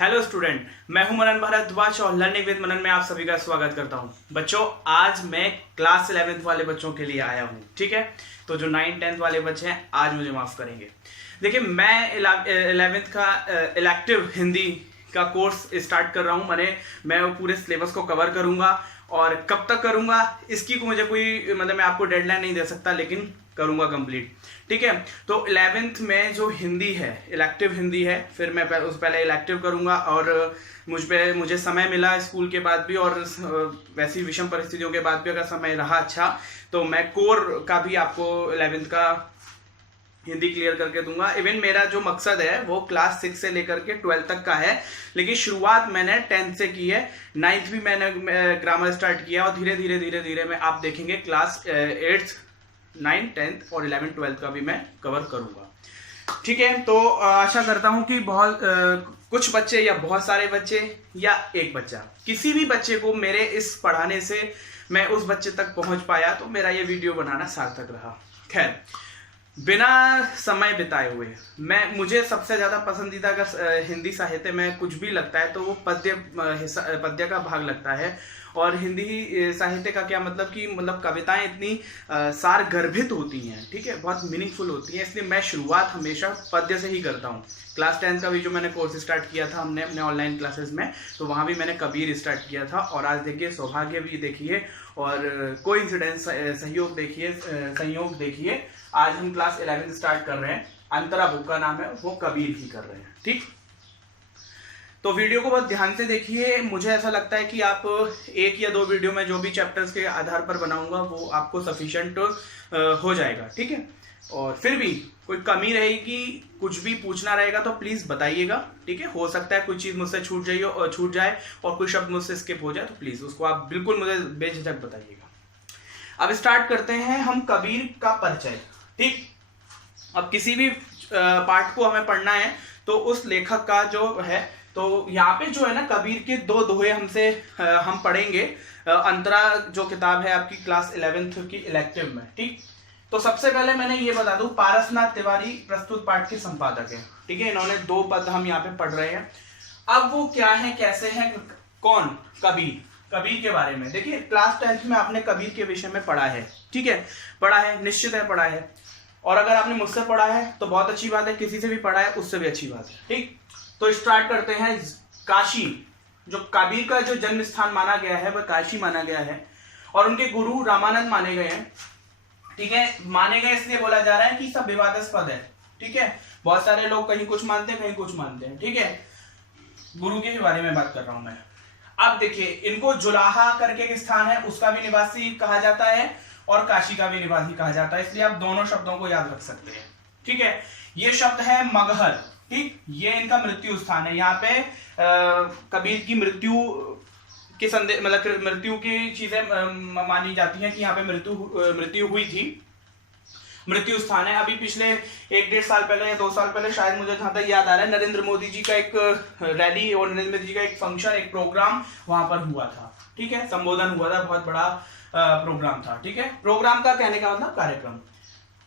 Hello student, मैं हूं मनन भारद्वाज और लर्निंग विद मनन में आप सभी का स्वागत करता हूं। बच्चों, आज मैं क्लास 11th वाले बच्चों के लिए आया हूं। ठीक है, तो जो 9th 10th वाले बच्चे हैं आज मुझे माफ करेंगे। देखिए, मैं 11th का इलेक्टिव हिंदी का कोर्स स्टार्ट कर रहा हूं। मैं वो पूरे सिलेबस को कवर करूंगा और कब तक करूंगा इसकी को मुझे कोई मैं आपको डेडलाइन नहीं दे सकता, लेकिन करूंगा कंप्लीट। ठीक है, तो 11th में जो हिंदी है, इलेक्टिव हिंदी है, फिर मैं पहले इलेक्टिव करूंगा और मुझे समय मिला स्कूल के बाद भी और वैसी विषम परिस्थितियों के बाद भी अगर समय रहा अच्छा, तो मैं कोर का भी आपको 11th का हिंदी क्लियर करके दूंगा। इवन मेरा जो मकसद है वो क्लास 6 से लेकर के 12th तक का है, लेकिन शुरुआत मैंने 10th से की है। 9th भी मैंने ग्रामर स्टार्ट किया और धीरे धीरे में आप देखेंगे क्लास 8th 9th 10th और 11th 12th का भी मैं कवर करूंगा। ठीक है, तो आशा करता हूं कि बहुत कुछ बच्चे या बहुत सारे बच्चे या एक बच्चा, किसी भी बच्चे को मेरे इस पढ़ाने से मैं उस बच्चे तक पहुंच पाया तो मेरा ये वीडियो बनाना सार्थक रहा। खैर, बिना समय बिताए हुए मुझे सबसे ज्यादा पसंदीदा अगर हिंदी साहित्य में कुछ भी लगता है तो वो पद्य का भाग लगता है। और हिंदी साहित्य का क्या मतलब कि कविताएं इतनी सार गर्भित होती हैं, ठीक है, बहुत मीनिंगफुल होती हैं, इसलिए मैं शुरुआत हमेशा पद्य से ही करता हूँ। क्लास 10th का भी जो मैंने कोर्स स्टार्ट किया था हमने अपने ऑनलाइन क्लासेस में, तो वहाँ भी मैंने कबीर स्टार्ट किया था। और आज देखिए, सौभाग्य भी देखिए और कोइंसिडेंस संयोग देखिए, आज हम क्लास 11th स्टार्ट कर रहे हैं। अंतरा बुक का नाम है, वो कबीर ही कर रहे हैं। ठीक, तो वीडियो को बहुत ध्यान से देखिए। मुझे ऐसा लगता है कि आप एक या दो वीडियो में जो भी चैप्टर्स के आधार पर बनाऊंगा वो आपको सफिशिएंट हो जाएगा। ठीक है, और फिर भी कोई कमी रहेगी, कुछ भी पूछना रहेगा तो प्लीज बताइएगा। ठीक है, हो सकता है कोई चीज मुझसे छूट जाए और कोई शब्द मुझसे स्किप हो जाए, तो प्लीज उसको आप बिल्कुल मुझे बेझिझक बताइएगा। अब स्टार्ट करते हैं हम कबीर का परिचय। ठीक, अब किसी भी पाठ को हमें पढ़ना है तो उस लेखक का जो है, तो यहाँ पे जो है ना, कबीर के दो दोहे हम पढ़ेंगे। अंतरा जो किताब है आपकी क्लास 11th की इलेक्टिव में। ठीक, तो सबसे पहले मैंने ये बता दूं, पारसनाथ तिवारी प्रस्तुत पाठ के संपादक है। ठीक है, इन्होंने 2 पद हम यहाँ पे पढ़ रहे हैं। अब वो क्या है, कैसे हैं, कौन, कबीर के बारे में देखिए। क्लास 10th में आपने कबीर के विषय में पढ़ा है। ठीक है, पढ़ा है, निश्चित है पढ़ा है। और अगर आपने मुझसे पढ़ा है तो बहुत अच्छी बात है, किसी से भी पढ़ा है उससे भी अच्छी बात है। ठीक, तो स्टार्ट करते हैं। काशी, जो कबीर का जो जन्म स्थान माना गया है वह काशी माना गया है और उनके गुरु रामानंद माने गए हैं। ठीक है, माने गए इसलिए बोला जा रहा है कि सब विवादास्पद है। ठीक है, बहुत सारे लोग कहीं कुछ मानते हैं, कहीं कुछ मानते हैं। ठीक है, गुरु के बारे में बात कर रहा हूं मैं। अब देखिए, इनको जुलाहा करके एक स्थान है, उसका भी निवासी कहा जाता है और काशी का भी निवासी कहा जाता है, इसलिए आप दोनों शब्दों को याद रख सकते हैं। ठीक है, ये शब्द है मगहर। ठीक, ये इनका मृत्यु स्थान है। यहाँ पे कबीर की मृत्यु के संदेश, मृत्यु की चीजें मानी जाती हैं कि यहाँ पे मृत्यु हुई थी, मृत्यु स्थान है। अभी पिछले 1-1.5 साल पहले या 2 साल पहले शायद, मुझे जहां तक याद आ रहा है, नरेंद्र मोदी जी का एक रैली और नरेंद्र मोदी जी का एक फंक्शन, एक प्रोग्राम वहां पर हुआ था। ठीक है, संबोधन हुआ था, बहुत बड़ा प्रोग्राम था। ठीक है, प्रोग्राम का कहने का मतलब कार्यक्रम।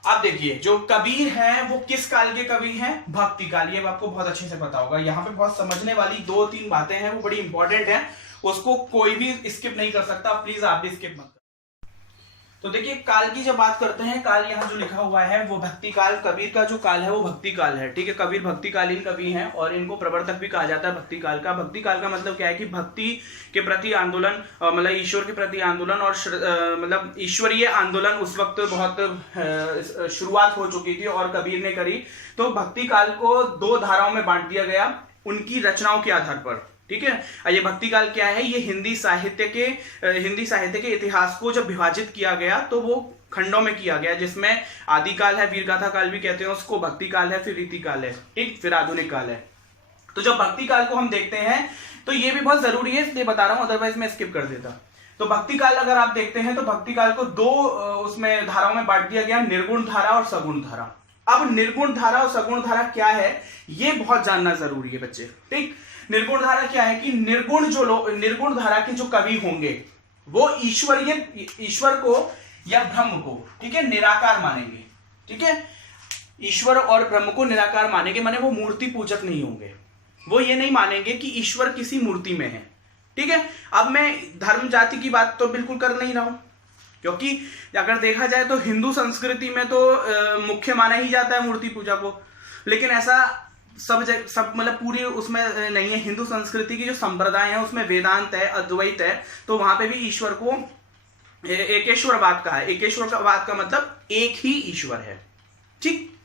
अब देखिए, जो कबीर हैं वो किस काल के कवि हैं, भक्ति काल। ये आपको बहुत अच्छे से पता होगा। यहाँ पे बहुत समझने वाली 2-3 बातें हैं, वो बड़ी इंपॉर्टेंट हैं, उसको कोई भी स्किप नहीं कर सकता। प्लीज आप भी स्किप मत। तो देखिए, काल की जब बात करते हैं, काल यहाँ जो लिखा हुआ है वो भक्ति काल, कबीर का जो काल है वो भक्ति काल है। ठीक है, कबीर भक्तिकालीन कवि हैं और इनको प्रवर्तक भी कहा जाता है भक्ति काल का। भक्ति काल का मतलब क्या है कि भक्ति के प्रति आंदोलन, ईश्वर के प्रति आंदोलन और ईश्वरीय आंदोलन उस वक्त बहुत शुरुआत हो चुकी थी और कबीर ने करी। तो भक्ति काल को 2 धाराओं में बांट दिया गया उनकी रचनाओं के आधार पर। ठीक है, ये भक्ति काल क्या है, ये हिंदी साहित्य के इतिहास को जब विभाजित किया गया तो वो खंडों में किया गया, जिसमें आदि काल है, वीरगाथा काल भी कहते हैं उसको, भक्ति काल है, फिर रीति काल है, ठीक, फिर आधुनिक काल है। तो जब भक्ति काल को हम देखते हैं तो ये भी बहुत जरूरी है, इसलिए बता रहा हूं, अदरवाइज मैं स्किप कर देता। तो भक्ति काल अगर आप देखते हैं तो भक्ति काल को 2 उसमें धाराओं में बांट दिया गया, निर्गुण धारा और सगुण धारा। अब निर्गुण धारा और सगुण धारा क्या है, ये बहुत जानना जरूरी है बच्चे। ठीक, निर्गुण धारा क्या है कि निर्गुण धारा के जो कवि होंगे वो ईश्वर को या ब्रह्म को, ठीक है, निराकार मानेंगे। ठीक है, ईश्वर और ब्रह्म को निराकार मानेंगे, माने वो मूर्ति पूजक नहीं होंगे। वो ये नहीं मानेंगे कि ईश्वर किसी मूर्ति में है। ठीक है, अब मैं धर्म जाति की बात तो बिल्कुल कर नहीं रहा हूं, क्योंकि अगर देखा जाए तो हिंदू संस्कृति में तो मुख्य माना ही जाता है मूर्ति पूजा को, लेकिन ऐसा सब मतलब पूरी उसमें नहीं है। हिंदू संस्कृति की जो संप्रदाय है उसमें वेदांत है, अद्वैत है, तो वहां पे भी ईश्वर को एकेश्वरवाद कहा है। एकेश्वरवाद का मतलब एक ही ईश्वर है। ठीक,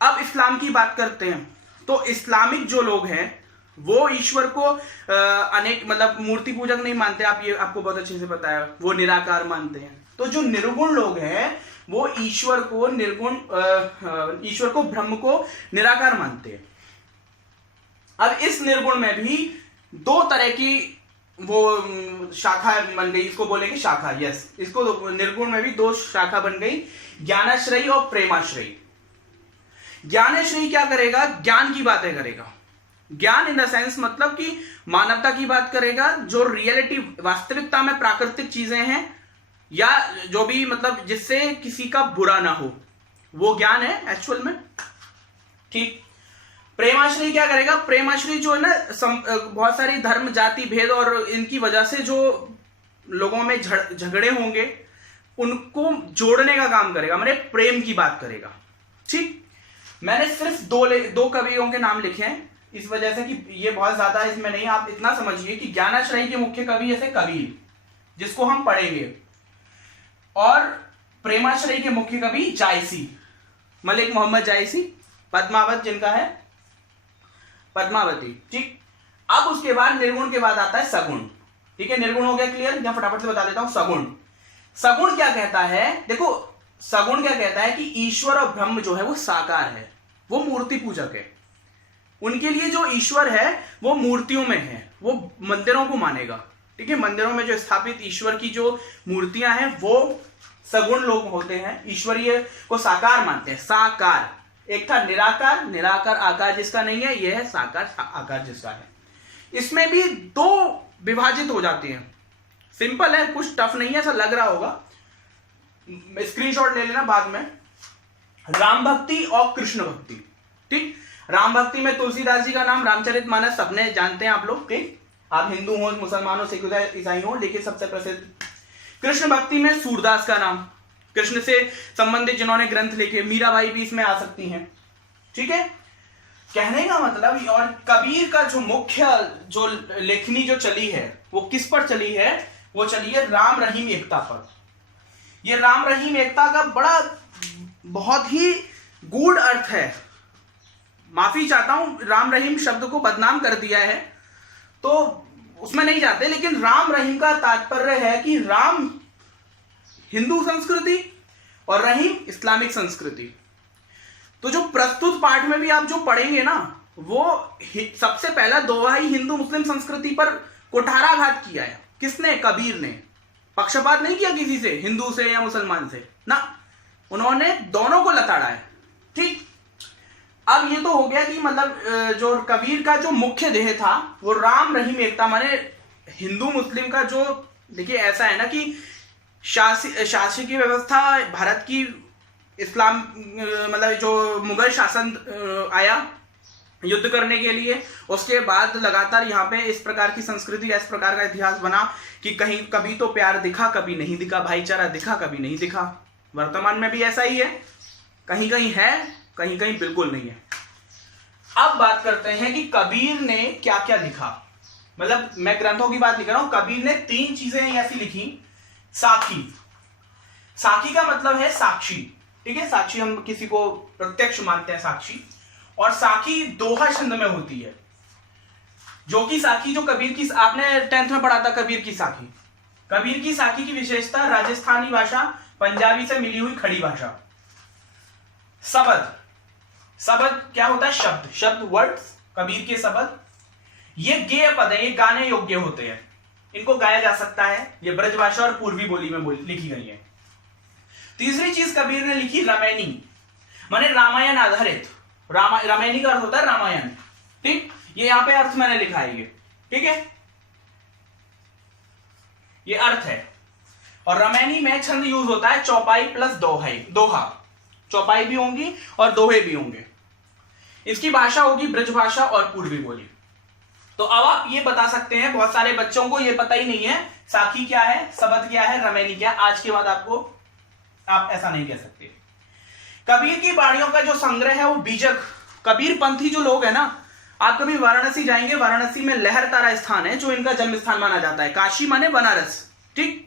अब इस्लाम की बात करते हैं तो इस्लामिक जो लोग हैं वो ईश्वर को अनेक मतलब मूर्ति पूजक नहीं मानते। आपको बहुत अच्छे से पता है, वो निराकार मानते हैं। तो जो निर्गुण लोग हैं वो ईश्वर को ब्रह्म को निराकार मानते हैं। अब इस निर्गुण में भी दो तरह की वो शाखा बन गई, इसको बोलेंगे शाखा। यस, इसको निर्गुण में भी दो शाखा बन गई, ज्ञानाश्रयी और प्रेमाश्रयी। ज्ञानाश्रयी क्या करेगा? ज्ञान की बातें करेगा। ज्ञान इन द सेंस मतलब कि मानवता की बात करेगा, जो रियलिटी वास्तविकता में प्राकृतिक चीजें हैं या जो भी मतलब जिससे किसी का बुरा ना हो, वो ज्ञान है एक्चुअल में। ठीक, प्रेमाश्रयी क्या करेगा? प्रेमाश्रयी जो है ना, बहुत सारी धर्म जाति भेद और इनकी वजह से जो लोगों में झगड़े होंगे उनको जोड़ने का काम करेगा, मैंने प्रेम की बात करेगा। ठीक, मैंने सिर्फ दो कवियों के नाम लिखे हैं इस वजह से कि ये बहुत ज्यादा इसमें नहीं, आप इतना समझिए कि ज्ञानाश्रयी के मुख्य कवि जैसे कबीर, जिसको हम पढ़ेंगे, और प्रेमाश्रयी के मुख्य कवि जायसी, मलिक मोहम्मद जायसी, पद्मावत जिनका है पद्मावती। ठीक, अब उसके बाद निर्गुण के बाद आता है सगुण। ठीक है, निर्गुण हो गया क्लियर, या फटाफट से बता देता हूं सगुण। सगुण क्या कहता है? देखो, सगुण क्या कहता है कि ईश्वर और ब्रह्म जो है वो साकार है, वो मूर्ति पूजक है। उनके लिए जो ईश्वर है वो मूर्तियों में है, वो मंदिरों को मानेगा। ठीक है, मंदिरों में जो स्थापित ईश्वर की जो मूर्तियां हैं वो सगुण लोग होते हैं, ईश्वरीय को साकार मानते हैं। साकार, एक था निराकार, निराकार आकार जिसका नहीं है, यह है साकार आकार जिसका है। इसमें भी दो विभाजित हो जाती हैं। सिंपल है, कुछ टफ नहीं है, ऐसा लग रहा होगा, स्क्रीनशॉट ले लेना बाद में। राम भक्ति और कृष्ण भक्ति। ठीक, राम भक्ति में तुलसीदास जी का नाम, रामचरितमानस सबने जानते हैं आप लोग। ठीक, आप हिंदू हो, मुसलमान हो, सिख हो, ईसाई हो, लेकिन सबसे प्रसिद्ध। कृष्ण भक्ति में सूरदास का नाम, कृष्ण से संबंधित जिन्होंने ग्रंथ लिखे, मीराबाई भी इसमें आ सकती हैं। ठीक है, कहने का मतलब, और कबीर का जो मुख्य जो लेखनी जो चली है वो किस पर चली है? वो चली है राम रहीम एकता पर। ये राम रहीम एकता का बड़ा बहुत ही गूढ़ अर्थ है। माफी चाहता हूं, राम रहीम शब्द को बदनाम कर दिया है तो उसमें नहीं जाते, लेकिन राम रहीम का तात्पर्य है कि राम हिंदू संस्कृति और रहीम इस्लामिक संस्कृति। तो जो प्रस्तुत पाठ में भी आप जो पढ़ेंगे ना, वो सबसे पहला दोहा ही हिंदू मुस्लिम संस्कृति पर कुठाराघात किया है। किसने? कबीर ने। पक्षपात नहीं किया किसी से, हिंदू से या मुसलमान से ना, उन्होंने दोनों को लताड़ा है। ठीक, अब ये तो हो गया कि मतलब जो कबीर का जो मुख्य ध्येय था वो राम रहीम एकता, माने हिंदू मुस्लिम का जो, देखिए ऐसा है ना कि शासकीय व्यवस्था भारत की, इस्लाम मतलब जो मुगल शासन आया युद्ध करने के लिए, उसके बाद लगातार यहाँ पे इस प्रकार की संस्कृति, इस प्रकार का इतिहास बना कि कहीं कभी तो प्यार दिखा, कभी नहीं दिखा, भाईचारा दिखा, कभी नहीं दिखा। वर्तमान में भी ऐसा ही है, कहीं कहीं है, कहीं कहीं बिल्कुल नहीं है। अब बात करते हैं कि कबीर ने क्या क्या लिखा। मतलब मैं ग्रंथों की बात नहीं कर रहा हूं, कबीर ने 3 चीजें ऐसी लिखी। साखी, साखी का मतलब है साक्षी। ठीक है, साक्षी हम किसी को प्रत्यक्ष मानते हैं, साक्षी। और साखी दोहा छंद में होती है, जो कि साखी जो कबीर की, आपने 10th में पढ़ा था कबीर की साखी। कबीर की साखी की विशेषता राजस्थानी भाषा, पंजाबी से मिली हुई खड़ी भाषा। शब्द, शब्द क्या होता है? शब्द, शब्द वर्ड्स, कबीर के शब्द। ये गेय पद है, ये गाने योग्य होते हैं, इनको गाया जा सकता है। ये ब्रजभाषा और पूर्वी बोली में लिखी गई है। तीसरी चीज कबीर ने लिखी रामायणी, माने रामायण आधारित। रामायणी का अर्थ होता है रामायण। ठीक, ये यहां पे अर्थ मैंने लिखा है ये। ठीक है, ये अर्थ है। और रामायणी में छंद यूज होता है चौपाई प्लस दोहा। चौपाई भी होंगी और दोहे भी होंगे। इसकी भाषा होगी ब्रजभाषा और पूर्वी बोली। तो अब आप ये बता सकते हैं, बहुत सारे बच्चों को ये पता ही नहीं है साखी क्या है, सबद क्या है, रमैनी क्या है। आज के बाद आपको आप ऐसा नहीं कह सकते। कबीर की वाणियों का जो संग्रह है वो बीजक, कबीर पंथी जो लोग हैं ना, आप कभी वाराणसी जाएंगे, वाराणसी में लहरतारा स्थान है जो इनका जन्म स्थान माना जाता है। काशी माने बनारस, ठीक।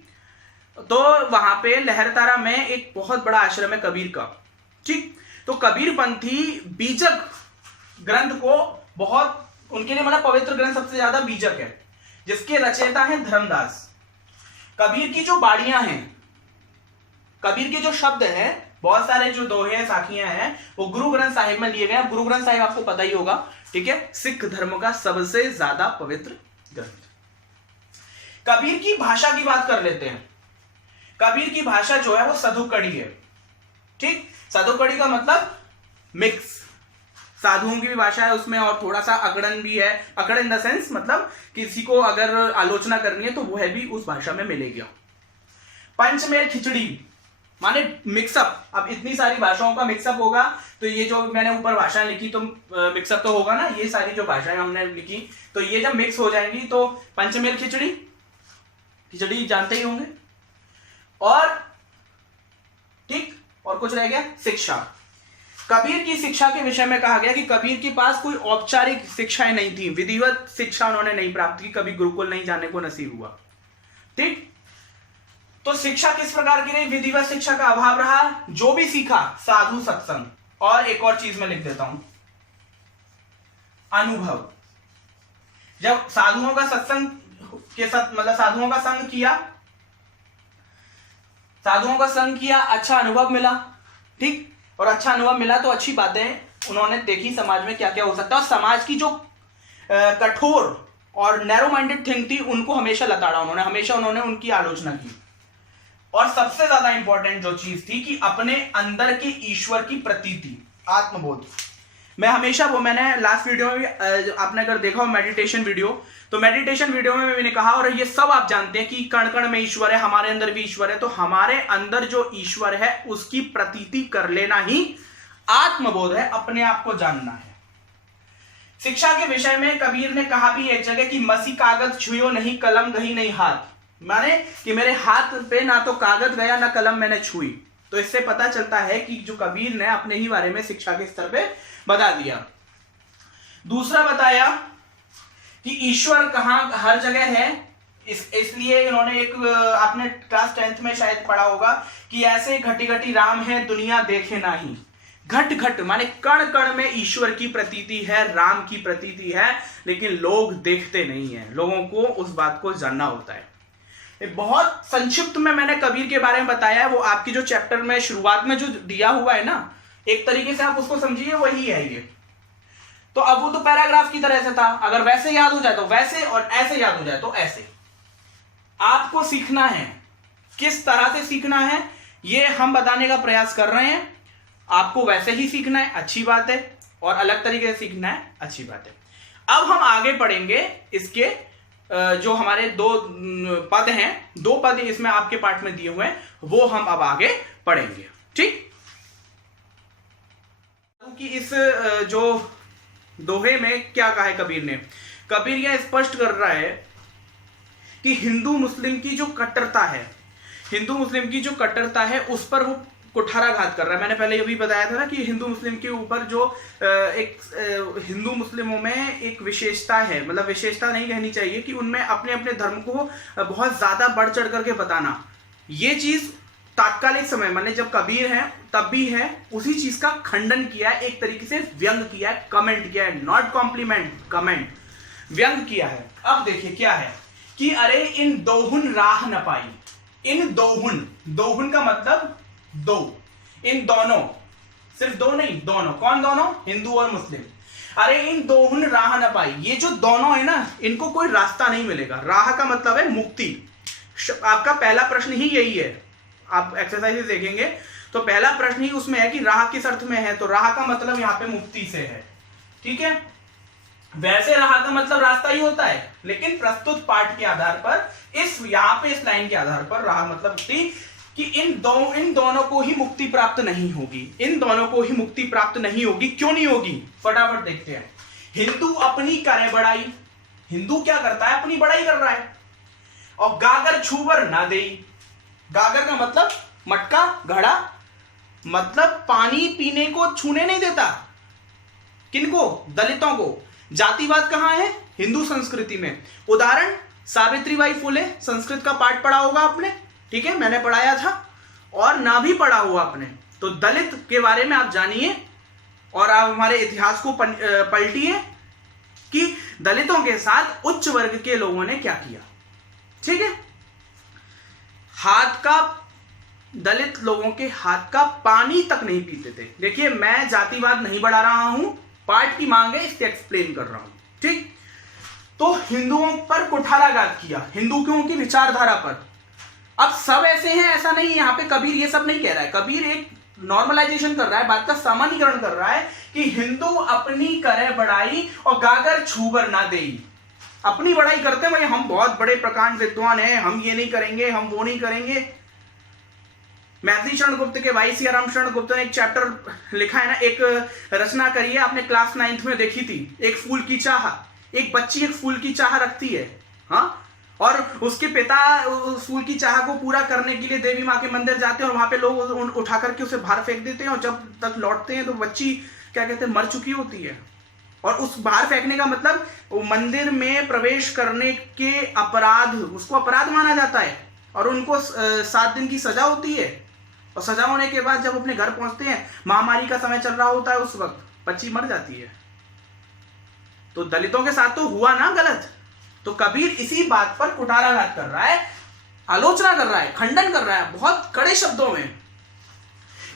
तो वहां पे लहरतारा में एक बहुत बड़ा आश्रम है कबीर का, ठीक। तो कबीर पंथी बीजक ग्रंथ को बहुत, उनके लिए मतलब पवित्र ग्रंथ सबसे ज्यादा बीजक है, जिसके रचयिता हैं धर्मदास। कबीर की जो बाड़ियां हैं, कबीर के जो शब्द हैं, बहुत सारे जो दोहे साखियां हैं, वो गुरु ग्रंथ साहिब में लिए गए हैं। गुरु ग्रंथ साहिब आपको पता ही होगा, ठीक है, सिख धर्म का सबसे ज्यादा पवित्र ग्रंथ। कबीर की भाषा की बात कर लेते हैं। कबीर की भाषा जो है वो सधुकड़ी है, ठीक। सधुकड़ी का मतलब मिक्स, साधुओं की भी भाषा है उसमें, और थोड़ा सा अकड़न भी है। अकड़ इन द सेंस मतलब किसी को अगर आलोचना करनी है तो वो है भी उस भाषा में मिलेगी। पंचमेल खिचड़ी माने मिक्सअप। अब इतनी सारी भाषाओं का मिक्सअप होगा, तो ये जो मैंने ऊपर भाषाएं लिखी तो मिक्सअप तो होगा ना, ये सारी जो भाषाएं हमने लिखी तो ये जब मिक्स हो जाएंगी तो पंचमेल खिचड़ी, खिचड़ी जानते ही होंगे। और ठीक, और कुछ रह गया, शिक्षा। कबीर की शिक्षा के विषय में कहा गया कि कबीर के पास कोई औपचारिक शिक्षाएं नहीं थी, विधिवत शिक्षा उन्होंने नहीं प्राप्त की, कभी गुरुकुल नहीं जाने को नसीब हुआ, ठीक। तो शिक्षा किस प्रकार की रही? विधिवत शिक्षा का अभाव रहा। जो भी सीखा साधु सत्संग, और एक और चीज मैं लिख देता हूं, अनुभव। जब साधुओं का सत्संग के साथ मतलब साधुओं का संग किया, साधुओं का संग किया, अच्छा अनुभव मिला, ठीक। और अच्छा अनुभव मिला तो अच्छी बातें उन्होंने देखी समाज में क्या क्या हो सकता है, और समाज की जो कठोर और नैरो माइंडेड थिंक थी उनको हमेशा लताड़ा उन्होंने, हमेशा उन्होंने उनकी आलोचना की। और सबसे ज्यादा इंपॉर्टेंट जो चीज थी कि अपने अंदर के ईश्वर की प्रतीति, आत्मबोध। मैं हमेशा वो, मैंने लास्ट वीडियो में भी आपने अगर देखा हो मेडिटेशन वीडियो, तो मेडिटेशन वीडियो में मैंने कहा, और ये सब आप जानते हैं कि कण कण में ईश्वर है, हमारे अंदर भी ईश्वर है। तो हमारे अंदर जो ईश्वर है उसकी प्रतीति कर लेना ही आत्मबोध है, अपने आप को जानना है। शिक्षा के विषय में कबीर ने कहा भी एक जगह कि मसी कागज छुयो नहीं, कलम गही नहीं हाथ, माने कि मेरे हाथ पे ना तो कागज गया ना कलम मैंने छुई। तो इससे पता चलता है कि जो कबीर ने अपने ही बारे में शिक्षा के स्तर पे बता दिया। दूसरा बताया कि ईश्वर कहां, हर जगह है, इसलिए इन्होंने एक, आपने क्लास 10th में शायद पढ़ा होगा कि ऐसे घटी घटी राम है दुनिया देखे नहीं। घट घट माने कण कण में ईश्वर की प्रतीति है, राम की प्रतीति है, लेकिन लोग देखते नहीं है, लोगों को उस बात को जानना होता है। बहुत संक्षिप्त में मैंने कबीर के बारे में बताया है, वो आपकी जो चैप्टर में शुरुआत में जो दिया हुआ है ना, एक तरीके से आप उसको समझिए वही है ये। तो अब वो तो पैराग्राफ की तरह से था, अगर वैसे याद हो जाए तो वैसे, और ऐसे याद हो जाए तो ऐसे। आपको सीखना है, किस तरह से सीखना है ये हम बताने का प्रयास कर रहे हैं। आपको वैसे ही सीखना है, अच्छी बात है, और अलग तरीके से सीखना है, अच्छी बात है। अब हम आगे पढ़ेंगे इसके जो हमारे दो पद हैं, दो पद इसमें आपके पाठ में दिए हुए हैं, वो हम अब आगे पढ़ेंगे, ठीक। कि इस जो दोहे में क्या कहा है कबीर ने, कबीर यह स्पष्ट कर रहा है कि हिंदू मुस्लिम की जो कट्टरता है, हिंदू मुस्लिम की जो कट्टरता है उस पर वो कुठाराघात कर रहा है। मैंने पहले ये भी बताया था ना कि हिंदू मुस्लिम के ऊपर जो एक हिंदू मुस्लिमों में एक विशेषता है, मतलब विशेषता नहीं कहनी चाहिए, कि उनमें अपने अपने धर्म को बहुत ज्यादा बढ़ चढ़ करके बताना, ये चीज तात्कालिक समय माने जब कबीर है तब भी है, उसी चीज का खंडन किया है, एक तरीके से व्यंग किया है, कमेंट किया है, नॉट कॉम्प्लीमेंट, कमेंट, व्यंग किया है। अब देखिए क्या है कि अरे इन दोहुन राह न पाई, इन दोहुन, दोहुन का मतलब दो, इन दोनों, सिर्फ दो नहीं, दोनों, कौन दोनों? हिंदू और मुस्लिम। अरे इन दोहुन राह न पाई, ये जो दोनों है ना, इनको कोई रास्ता नहीं मिलेगा। राह का मतलब है मुक्ति। आपका पहला प्रश्न ही यही है, आप एक्सरसाइज देखेंगे तो पहला प्रश्न ही उसमें है कि राह किस अर्थ में है, तो राह का मतलब यहाँ पे मुक्ति से है, ठीक है। वैसे राह का मतलब रास्ता ही होता है, लेकिन प्रस्तुत पाठ के आधार पर, इस यहाँ पे इस लाइन के आधार पर राह मतलब मुक्ति, कि इन दोनों को ही मुक्ति प्राप्त नहीं होगी, इन दोनों को ही मुक्ति प्राप्त नहीं होगी। क्यों नहीं होगी, फटाफट देखते हैं। हिंदू अपनी करे बड़ाई, हिंदू क्या करता है, अपनी बड़ाई कर रहा है। और गागर छूबर ना दे, गागर का मतलब मटका, घड़ा, मतलब पानी पीने को छूने नहीं देता। किनको, दलितों को। जातिवाद कहां है, हिंदू संस्कृति में। उदाहरण सावित्रीबाई फुले, संस्कृत का पाठ पढ़ा होगा आपने, ठीक है, मैंने पढ़ाया था, और ना भी पढ़ा हुआ आपने तो दलित के बारे में आप जानिए और आप हमारे इतिहास को पलटिए कि दलितों के साथ उच्च वर्ग के लोगों ने क्या किया। ठीक है, हाथ का, दलित लोगों के हाथ का पानी तक नहीं पीते थे। देखिए, मैं जातिवाद नहीं बढ़ा रहा हूं, पाठ की मांग है, इससे एक्सप्लेन कर रहा हूं। ठीक, तो हिंदुओं पर कुठाराघात किया, हिंदुओं की विचारधारा पर। अब सब ऐसे हैं ऐसा नहीं, यहां पे कबीर ये सब नहीं कह रहा है। कबीर एक नॉर्मलाइजेशन कर रहा है, बात का सामान्यीकरण कर रहा है कि हिंदू अपनी करे बड़ाई और गागर छूबर ना दे। अपनी बड़ाई करते हैं भाई, हम बहुत बड़े प्रकांड विद्वान हैं, हम ये नहीं करेंगे, हम वो नहीं करेंगे। मैथिली शरण गुप्त के भाई सियाराम शरण गुप्त ने एक चैप्टर लिखा है ना, एक रचना करी है, आपने क्लास 9th में देखी थी, एक फूल की चाह। एक बच्ची एक फूल की चाह रखती है, हाँ, और उसके पिता उस फूल की चाह को पूरा करने के लिए देवी माँ के मंदिर जाते हैं और वहां पे लोग उठा करके उसे बाहर फेंक देते हैं, और जब तक लौटते हैं तो बच्ची क्या कहते हैं, मर चुकी होती है। और उस बाहर फेंकने का मतलब वो मंदिर में प्रवेश करने के अपराध, उसको अपराध माना जाता है, और उनको 7 दिन की सजा होती है। और सजा होने के बाद जब अपने घर पहुंचते हैं, महामारी का समय चल रहा होता है, उस वक्त बच्ची मर जाती है। तो दलितों के साथ तो हुआ ना गलत। तो कबीर इसी बात पर कुठाराघात कर रहा है, आलोचना कर रहा है, खंडन कर रहा है बहुत कड़े शब्दों में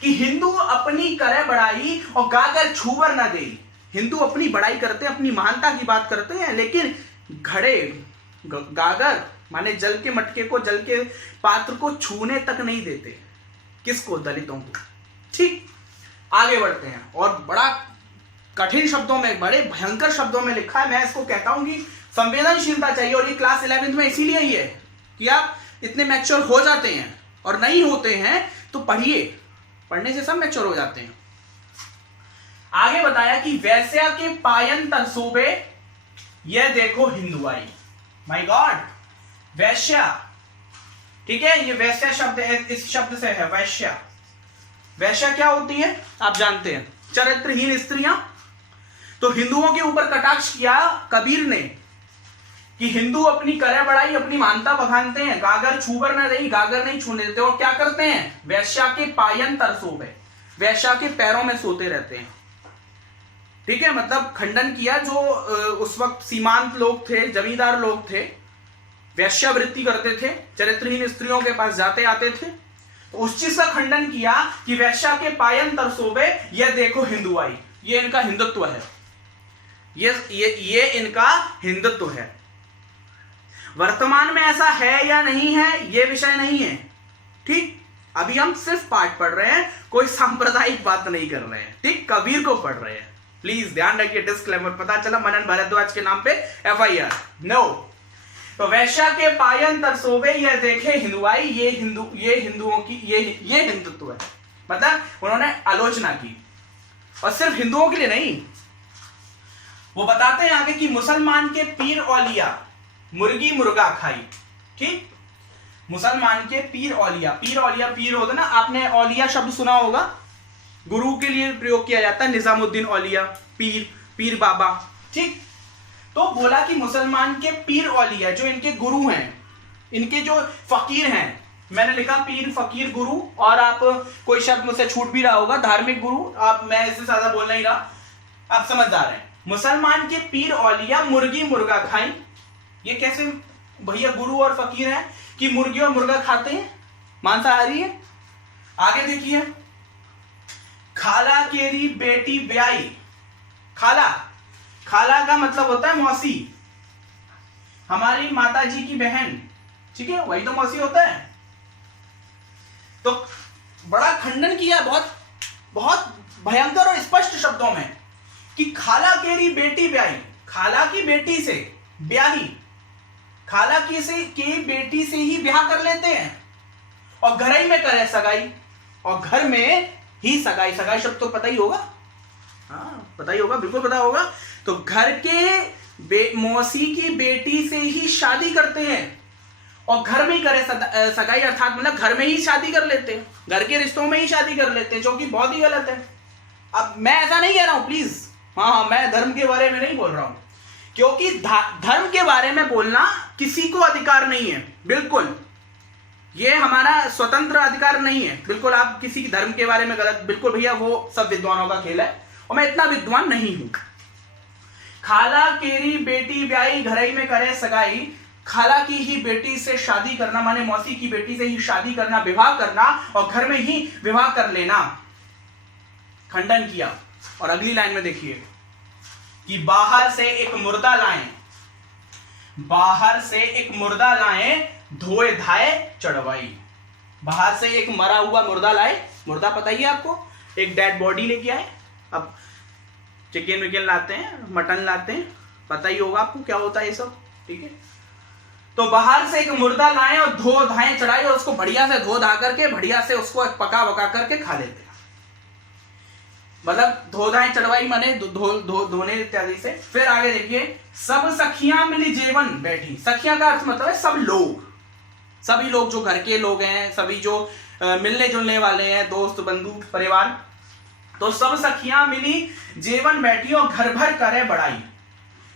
कि हिंदू अपनी करे बड़ाई और गागर छूबर ना दे। हिंदू अपनी बड़ाई करते हैं, अपनी महानता की बात करते हैं, लेकिन घड़े, गागर माने जल के मटके को, जल के पात्र को छूने तक नहीं देते। किसको, दलितों को। ठीक, आगे बढ़ते हैं। और बड़ा कठिन शब्दों में, बड़े भयंकर शब्दों में लिखा है। मैं इसको कहता हूं कि संवेदनशीलता चाहिए, और ये क्लास 11th में इसीलिए ही है कि आप इतने मैच्योर हो जाते हैं, और नहीं होते हैं तो पढ़िए, पढ़ने से सब मैच्योर हो जाते हैं। आगे बताया कि वैश्या के पायन तरसोबे यह देखो हिंदुआई। माय गॉड, वैश्या, ठीक है, ये वैश्या शब्द है, इस शब्द से है वैश्या। वैश्या क्या होती है आप जानते हैं, चरित्रहीन स्त्रियां। तो हिंदुओं के ऊपर कटाक्ष किया कबीर ने कि हिंदू अपनी करे बड़ाई, अपनी मानता बखानते हैं, गागर छूबर ना रही, गागर नहीं छूने देते, और क्या करते हैं, वैश्या के पायन तरसोबे, वैश्या के पैरों में सोते रहते हैं। ठीक है, मतलब खंडन किया। जो उस वक्त सीमांत लोग थे, जमींदार लोग थे, वैश्यावृत्ति करते थे, चरित्रहीन स्त्रियों के पास जाते आते थे, तो उस चीज का खंडन किया कि वैश्या के पायन तरसोबे यह देखो हिंदुआई। ये इनका हिंदुत्व है, ये इनका हिंदुत्व है। वर्तमान में ऐसा है या नहीं है ये विषय नहीं है। ठीक, अभी हम सिर्फ पाठ पढ़ रहे हैं, कोई सांप्रदायिक बात नहीं कर रहे हैं। ठीक, कबीर को पढ़ रहे हैं, प्लीज ध्यान रखिए। डिस्क्लेमर, पता चला मनन भारद्वाज के नाम पे FIR, नो। तो वैश्या के पायन तरसोबे यह देखे हिंदुआई, ये हिंदुओं की ये हिंदुत्व है। मतलब उन्होंने आलोचना की, और सिर्फ हिंदुओं के लिए नहीं, वो बताते हैं आगे कि मुसलमान के पीर औलिया मुर्गी मुर्गा खाई। ठीक, मुसलमान के पीर औलिया, पीर होता ना, आपने औलिया शब्द सुना होगा, गुरु के लिए प्रयोग किया जाता है, निजामुद्दीन औलिया, पीर बाबा। ठीक, तो बोला कि मुसलमान के पीर औलिया, जो इनके गुरु हैं, इनके जो फकीर हैं, मैंने लिखा पीर फकीर गुरु, और आप कोई शब्द मुझसे छूट भी रहा होगा, धार्मिक गुरु, आप, मैं इससे ज्यादा बोल नहीं रहा, आप समझदार हैं। मुसलमान के पीर औलिया मुर्गी मुर्गा खाई। ये कैसे भैया गुरु और फकीर हैं कि मुर्गी और मुर्गा खाते हैं, मांसाहारी है। आगे देखिए, खाला केरी बेटी ब्याई। खाला का मतलब होता है मौसी, हमारी माता जी की बहन। ठीक है, वही तो मौसी होता है। तो बड़ा खंडन किया, बहुत भयंकर और स्पष्ट शब्दों में कि खाला केरी बेटी ब्याई, खाला की बेटी से ब्याही, खाला की बेटी से ही ब्याह कर लेते हैं। और घर ही में करे सगाई, और घर में ही सगाई, सगाई शब्द तो पता ही होगा, हाँ पता ही होगा, बिल्कुल पता होगा। तो घर के मौसी की बेटी से ही शादी करते हैं और घर में ही करे सगाई, अर्थात मतलब घर में ही शादी कर लेते हैं, घर के रिश्तों में ही शादी कर लेते हैं, जो कि बहुत ही गलत है। अब मैं ऐसा नहीं कह रहा हूं प्लीज, हाँ मैं धर्म के बारे में नहीं बोल रहा हूं, क्योंकि धर्म के बारे में बोलना किसी को अधिकार नहीं है, बिल्कुल ये हमारा स्वतंत्र अधिकार नहीं है, बिल्कुल आप किसी के धर्म के बारे में गलत, बिल्कुल भैया वो सब विद्वानों का खेल है और मैं इतना विद्वान नहीं हूं। खाला केरी बेटी ब्याई घरई में करे सगाई, खाला की ही बेटी से शादी करना माने मौसी की बेटी से ही शादी करना, विवाह करना और घर में ही विवाह कर लेना, खंडन किया। और अगली लाइन में देखिए कि बाहर से एक मुर्दा लाएं, बाहर से एक मुर्दा लाएं धोए धाए चढ़वाई, बाहर से एक मरा हुआ मुर्दा लाए, मुर्दा पता ही है आपको, एक डेड बॉडी लेके आए। अब चिकन विकन लाते हैं, मटन लाते हैं, पता ही होगा आपको क्या होता है ये सब, ठीक है। तो बाहर से एक मुर्दा लाएं और धो धाए चढ़ाए और उसको बढ़िया से धो धा करके बढ़िया से उसको पका वका करके खा लेते हैं, मतलब धो धाए चढ़वाई माने धोने इत्यादि से। फिर आगे देखिए, सब सखियां मिली जेवन बैठी, सखियां का अर्थ मतलब है सब लोग, सभी लोग जो घर के लोग हैं, सभी जो मिलने जुलने वाले हैं, दोस्त बंधु परिवार, तो सब सखियां मिली जेवन बैठी और घर भर करे बड़ाई।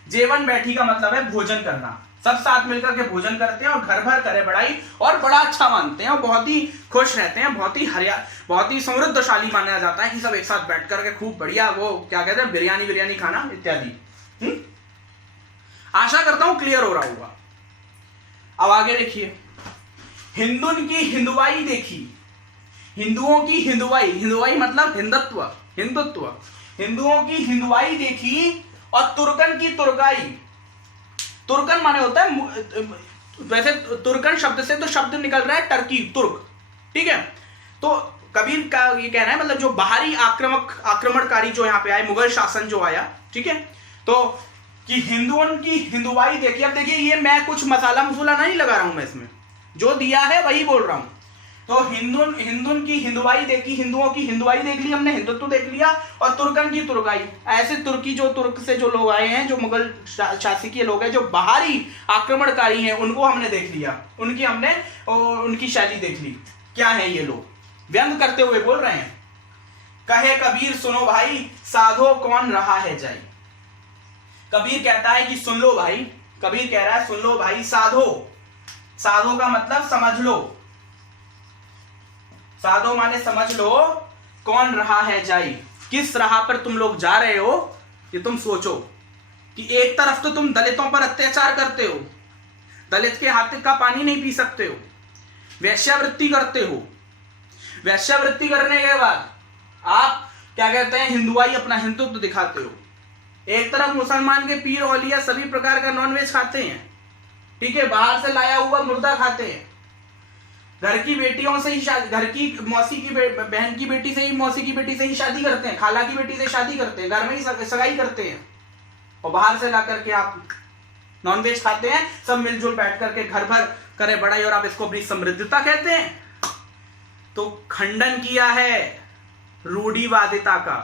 जेवन बैठी का मतलब है भोजन करना, सब साथ मिलकर के भोजन करते हैं और घर भर करे बड़ाई और बड़ा अच्छा मानते हैं और बहुत ही खुश रहते हैं, बहुत ही समृद्धशाली माना जाता है कि सब एक साथ बैठ करके खूब बढ़िया वो क्या कहते हैं बिरयानी खाना इत्यादि। आशा करता हूं क्लियर हो रहा होगा। अब आगे देखिए, हिंदुन की हिंदुआई देखी, हिंदुओं की हिंदुआई, हिंदुआई मतलब हिंदुत्व, हिंदुओं की हिंदुआई देखी और तुर्कन की तुर्काई। तुर्कन माने होता है, वैसे तुर्कन शब्द से तो शब्द निकल रहा है टर्की, तुर्क, ठीक है। तो कबीर का ये कहना है मतलब जो बाहरी आक्रमणकारी जो यहाँ पे आए, मुगल शासन जो आया, ठीक है, तो कि हिंदुओं की हिंदुआई देखिए। अब देखिए ये मैं कुछ मसाला नहीं लगा रहा हूं, मैं इसमें जो दिया है वही बोल रहा हूं। तो हिंदुन की हिंदुआई देखी, हिंदुओं की हिंदुआई देख ली हमने, हिंदुत्व देख लिया, और तुर्कन की तुर्काई, ऐसे तुर्की जो तुर्क से जो लोग आए हैं, जो मुगल शासकीय लोग हैं, जो बाहरी आक्रमणकारी हैं, उनको हमने देख लिया, उनकी शैली देख ली। क्या है ये लोग, व्यंग करते हुए बोल रहे हैं, कहे कबीर सुनो भाई साधो कौन रहा है जाई। कबीर कहता है कि सुन लो भाई, कबीर कह रहा है सुन लो भाई, साधो, साधो का मतलब समझ लो, साधो माने समझ लो, कौन रहा है जाई, किस राह पर तुम लोग जा रहे हो, ये तुम सोचो। कि एक तरफ तो तुम दलितों पर अत्याचार करते हो, दलित के हाथ का पानी नहीं पी सकते हो, वैश्यावृत्ति करते हो, वैश्यावृत्ति करने के बाद आप क्या कहते हैं हिंदुआई, अपना हिंदुत्व दिखाते हो। एक तरफ मुसलमान के पीर औलिया सभी प्रकार का नॉनवेज खाते हैं, ठीक है, बाहर से लाया हुआ मुर्दा खाते हैं, घर की बेटियों से ही शादी, घर की मौसी की बहन की बेटी से ही, मौसी की बेटी से ही शादी करते हैं, खाला की बेटी से शादी करते हैं, घर में ही सगाई करते हैं, और बाहर से ला करके आप नॉनवेज खाते हैं, सब मिलजुल बैठ करके घर भर करे बड़ाई, और आप इसको अपनी समृद्धता कहते हैं। तो खंडन किया है रूढ़िवादिता का,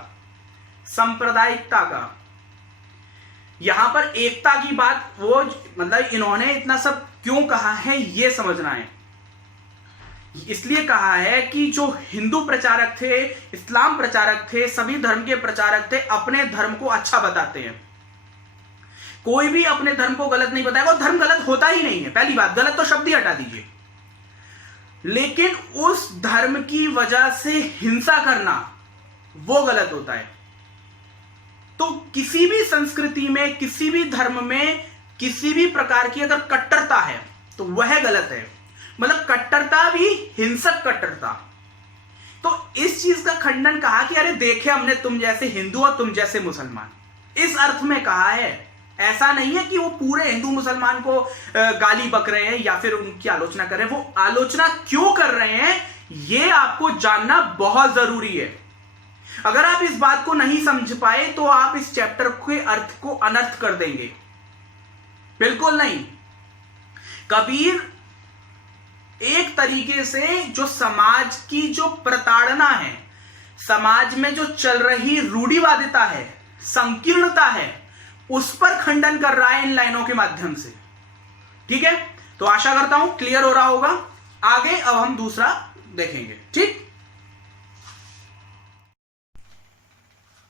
सांप्रदायिकता का। यहां पर एकता की बात, वो मतलब इन्होंने इतना सब क्यों कहा है ये समझना है। इसलिए कहा है कि जो हिंदू प्रचारक थे, इस्लाम प्रचारक थे, सभी धर्म के प्रचारक थे, अपने धर्म को अच्छा बताते हैं। कोई भी अपने धर्म को गलत नहीं बताएगा, और धर्म गलत होता ही नहीं है, पहली बात, गलत तो शब्द ही हटा दीजिए। लेकिन उस धर्म की वजह से हिंसा करना वो गलत होता है। तो किसी भी संस्कृति में, किसी भी धर्म में, किसी भी प्रकार की अगर कट्टरता है तो वह गलत है, मतलब कट्टरता भी हिंसक कट्टरता। तो इस चीज का खंडन कहा कि अरे देखे हमने तुम जैसे हिंदू और तुम जैसे मुसलमान, इस अर्थ में कहा है। ऐसा नहीं है कि वो पूरे हिंदू मुसलमान को गाली बक रहे हैं या फिर उनकी आलोचना कर रहे हैं। वो आलोचना क्यों कर रहे हैं ये आपको जानना बहुत जरूरी है। अगर आप इस बात को नहीं समझ पाए तो आप इस चैप्टर के अर्थ को अनर्थ कर देंगे। बिल्कुल नहीं। कबीर एक तरीके से जो समाज की जो प्रताड़ना है, समाज में जो चल रही रूढ़िवादिता है, संकीर्णता है, उस पर खंडन कर रहा है इन लाइनों के माध्यम से। ठीक है, तो आशा करता हूं क्लियर हो रहा होगा। आगे अब हम दूसरा देखेंगे। ठीक,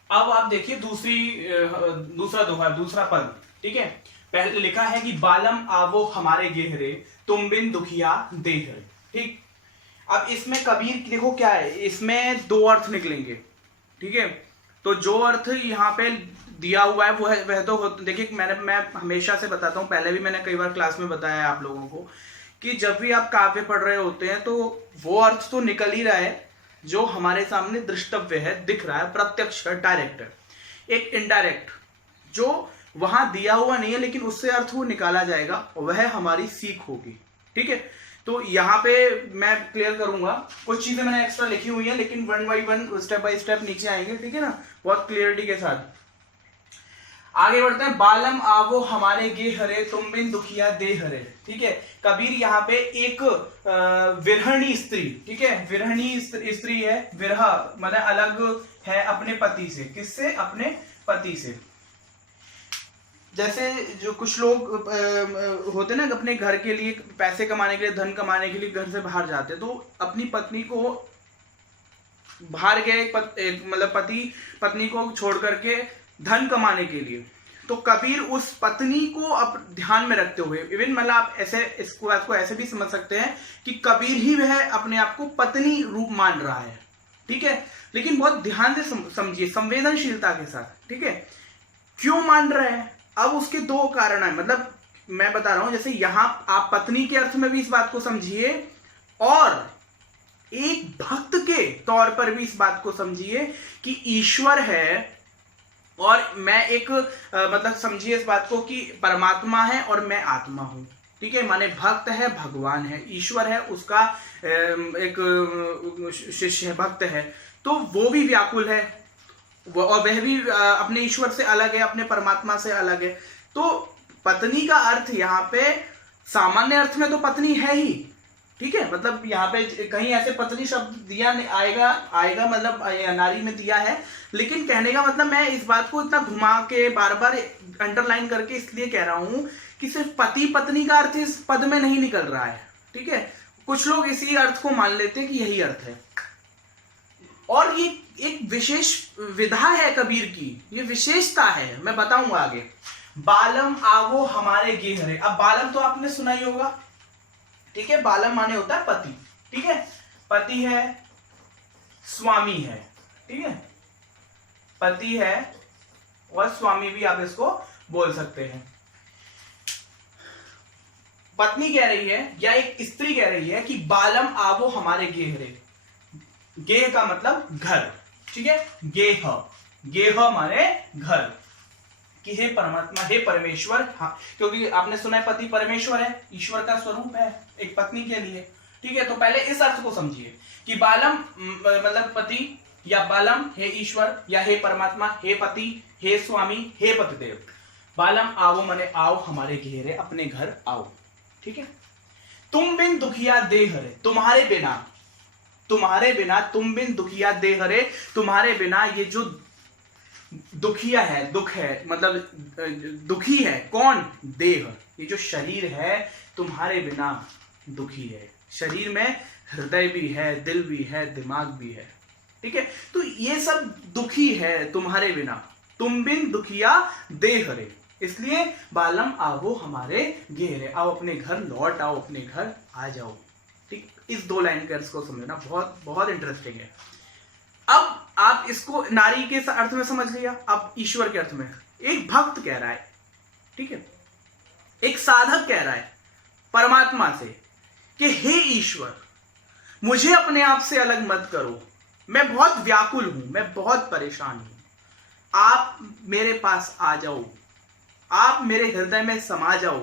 अब आप देखिए दूसरा पद। ठीक है, पहले लिखा है कि बालम आवो हमारे गेहरे, तुम बिन दुखिया देहरे। ठीक, अब इसमें कबीर देखो क्या है, इसमें दो अर्थ निकलेंगे। ठीक है, तो जो अर्थ यहाँ पे दिया हुआ है वह तो देखिए, मैं हमेशा से बताता हूँ, पहले भी मैंने कई बार क्लास में बताया है आप लोगों को कि जब भी आप काव्य पढ़ रहे होते हैं तो वो अर्थ तो निकल ही रहा है जो हमारे सामने दृष्टव्य है, दिख रहा है, प्रत्यक्ष है, डायरेक्ट है। एक इनडायरेक्ट जो वहां दिया हुआ नहीं है लेकिन उससे अर्थ वो निकाला जाएगा, वह हमारी सीख होगी। ठीक है, तो यहाँ पे मैं क्लियर करूंगा, कुछ चीजें मैंने एक्स्ट्रा लिखी हुई हैं लेकिन one by one step by step नीचे आएंगे। ठीक है ना, बहुत क्लियरिटी के साथ आगे बढ़ते हैं। बालम आवो हमारे गे हरे, तुम बिन दुखिया दे हरे। ठीक है, कबीर यहाँ पे एक विरहणी स्त्री, ठीक है, विरहणी स्त्री है, विरह मतलब अलग है अपने पति से। किससे? अपने पति से। जैसे जो कुछ लोग होते ना, अपने घर के लिए पैसे कमाने के लिए, धन कमाने के लिए घर से बाहर जाते, तो अपनी पत्नी को बाहर गए, मतलब पति पत्नी को छोड़ करके धन कमाने के लिए, तो कबीर उस पत्नी को अब ध्यान में रखते हुए, इवन मतलब आप ऐसे इसको आपको ऐसे भी समझ सकते हैं कि कबीर ही वह अपने आप को पत्नी रूप मान रहा है। ठीक है, लेकिन बहुत ध्यान से समझिए, संवेदनशीलता के साथ। ठीक है, क्यों मान रहे हैं? अब उसके दो कारण है, मतलब मैं बता रहा हूं, जैसे यहां आप पत्नी के अर्थ में भी इस बात को समझिए और एक भक्त के तौर पर भी इस बात को समझिए कि ईश्वर है और मैं एक मतलब समझिए इस बात को कि परमात्मा है और मैं आत्मा हूं। ठीक है, माने भक्त है, भगवान है, ईश्वर है, उसका एक शिष्य भक्त है, तो वो भी व्याकुल है और वह भी अपने ईश्वर से अलग है, अपने परमात्मा से अलग है। तो पत्नी का अर्थ यहाँ पे सामान्य अर्थ में तो पत्नी है ही। ठीक है, मतलब यहाँ पे कहीं ऐसे पत्नी शब्द दिया आएगा मतलब नारी में दिया है, लेकिन कहने का मतलब मैं इस बात को इतना घुमा के बार बार अंडरलाइन करके इसलिए कह रहा हूं कि सिर्फ पति पत्नी का अर्थ इस पद में नहीं निकल रहा है। ठीक है, कुछ लोग इसी अर्थ को मान लेते हैं कि यही अर्थ है, और ये एक विशेष विधा है कबीर की, ये विशेषता है, मैं बताऊंगा आगे। बालम आवो हमारे गेहरे, अब बालम तो आपने सुना ही होगा। ठीक है, बालम माने होता है पति। ठीक है, पति है, स्वामी है। ठीक है, पति है और स्वामी भी आप इसको बोल सकते हैं। पत्नी कह रही है या एक स्त्री कह रही है कि बालम आवो हमारे गेहरे। गेह का मतलब घर। ठीक है, गेह, गेह माने घर, कि हे परमात्मा, हे परमेश्वर। हाँ, क्योंकि आपने सुना है पति परमेश्वर है, ईश्वर का स्वरूप है एक पत्नी के लिए। ठीक है, तो पहले इस अर्थ को समझिए कि बालम मतलब पति, या बालम हे ईश्वर, या हे परमात्मा, हे पति, हे स्वामी, हे पतिदेव। बालम आवो माने आओ हमारे घेरे, अपने घर आओ। ठीक है, तुम बिन दुखिया दे हरे, तुम्हारे बिना, तुम्हारे बिना, तुम बिन दुखिया दे हरे, तुम्हारे बिना ये जो दुखिया है, दुख है, मतलब दुखी है कौन? देह, ये जो शरीर है तुम्हारे बिना दुखी है। शरीर में हृदय भी है, दिल भी है, दिमाग भी है। ठीक है, तो ये सब दुखी है तुम्हारे बिना, तुम बिन दुखिया दे हरे, इसलिए बालम आवो हमारे घेरे, आओ अपने घर लौट आओ, अपने घर आ जाओ। ठीक, इस दो लाइन के अर्थ को समझना बहुत बहुत इंटरेस्टिंग है। अब आप इसको नारी के अर्थ में समझ लिया, अब ईश्वर के अर्थ में एक भक्त कह रहा है, ठीक है, एक साधक कह रहा है परमात्मा से कि हे ईश्वर, मुझे अपने आप से अलग मत करो, मैं बहुत व्याकुल हूं, मैं बहुत परेशान हूं, आप मेरे पास आ जाओ, आप मेरे हृदय में समा जाओ।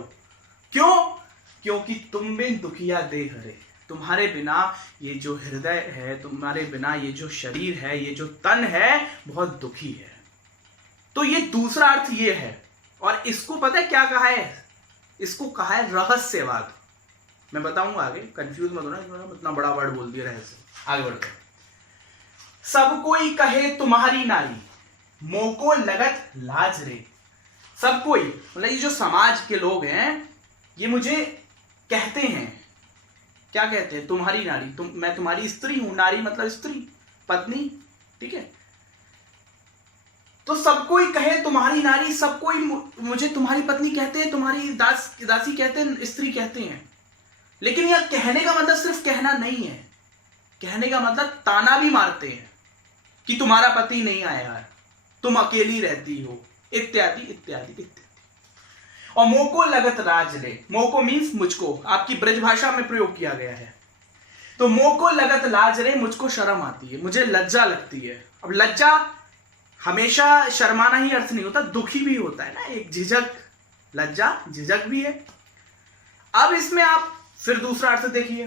क्यों? क्योंकि तुम बिन दुखिया दे हरे, तुम्हारे बिना ये जो हृदय है, तुम्हारे बिना ये जो शरीर है, ये जो तन है, बहुत दुखी है। तो ये दूसरा अर्थ ये है, और इसको पता है क्या कहा है? इसको कहा है रहस्यवाद। मैं बताऊंगा आगे, कंफ्यूज मत होना, इतना बड़ा वर्ड बोल दिया रहस्य। आगे बढ़ते हैं। सब कोई कहे तुम्हारी नारी, मोको लगत लाज रे। सब कोई मतलब ये जो समाज के लोग हैं ये मुझे कहते हैं, क्या कहते हैं, तुम्हारी नारी, मैं तुम्हारी स्त्री हूं। नारी मतलब स्त्री, पत्नी, ठीक है। तो सब कोई कहे तुम्हारी नारी, सब कोई मुझे तुम्हारी पत्नी कहते हैं, तुम्हारी दासी कहते हैं, स्त्री कहते हैं। लेकिन यह कहने का मतलब सिर्फ कहना नहीं है, कहने का मतलब ताना भी मारते हैं कि तुम्हारा पति नहीं आया है, तुम अकेली रहती हो, इत्यादि इत्यादि इत्यादि। और मोको लगत लाज रे, मोको मीन्स मुझको, आपकी ब्रज भाषा में प्रयोग किया गया है। तो मोको लगत लाज रे, मुझको शर्म आती है, मुझे लज्जा लगती है। अब लज्जा हमेशा शर्माना ही अर्थ नहीं होता, दुखी भी होता है ना, एक झिझक, लज्जा झिझक भी है। अब इसमें आप फिर दूसरा अर्थ देखिए,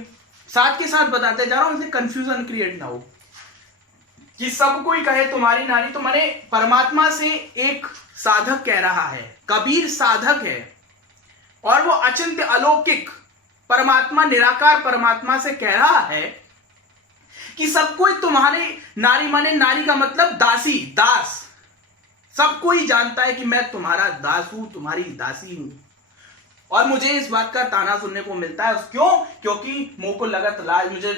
साथ के साथ बताते जा रहा हूं, इसलिए कंफ्यूजन क्रिएट ना हो। कि सब कोई कहे तुम्हारी नारी, तो माने परमात्मा से एक साधक कह रहा है, कबीर साधक है, और वो अचिंत्य अलौकिक परमात्मा, निराकार परमात्मा से कह रहा है कि सब कोई तुम्हारे नारी, माने नारी का मतलब दासी, दास। सब कोई जानता है कि मैं तुम्हारा दास हूं, तुम्हारी दासी हूं, और मुझे इस बात का ताना सुनने को मिलता है। क्यों? क्योंकि मोको लगत लाज, मुझे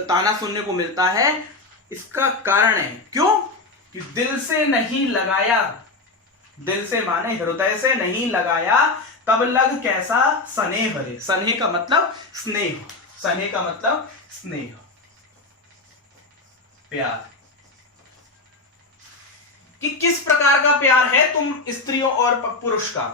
ताना सुनने को मिलता है। इसका कारण है, क्यों? कि दिल से नहीं लगाया, दिल से माने हृदय से नहीं लगाया, तब लग कैसा स्नेह रे। स्नेह का मतलब स्नेह, स्नेह का मतलब स्नेह, प्यार। कि किस प्रकार का प्यार है तुम स्त्रियों और पुरुष का,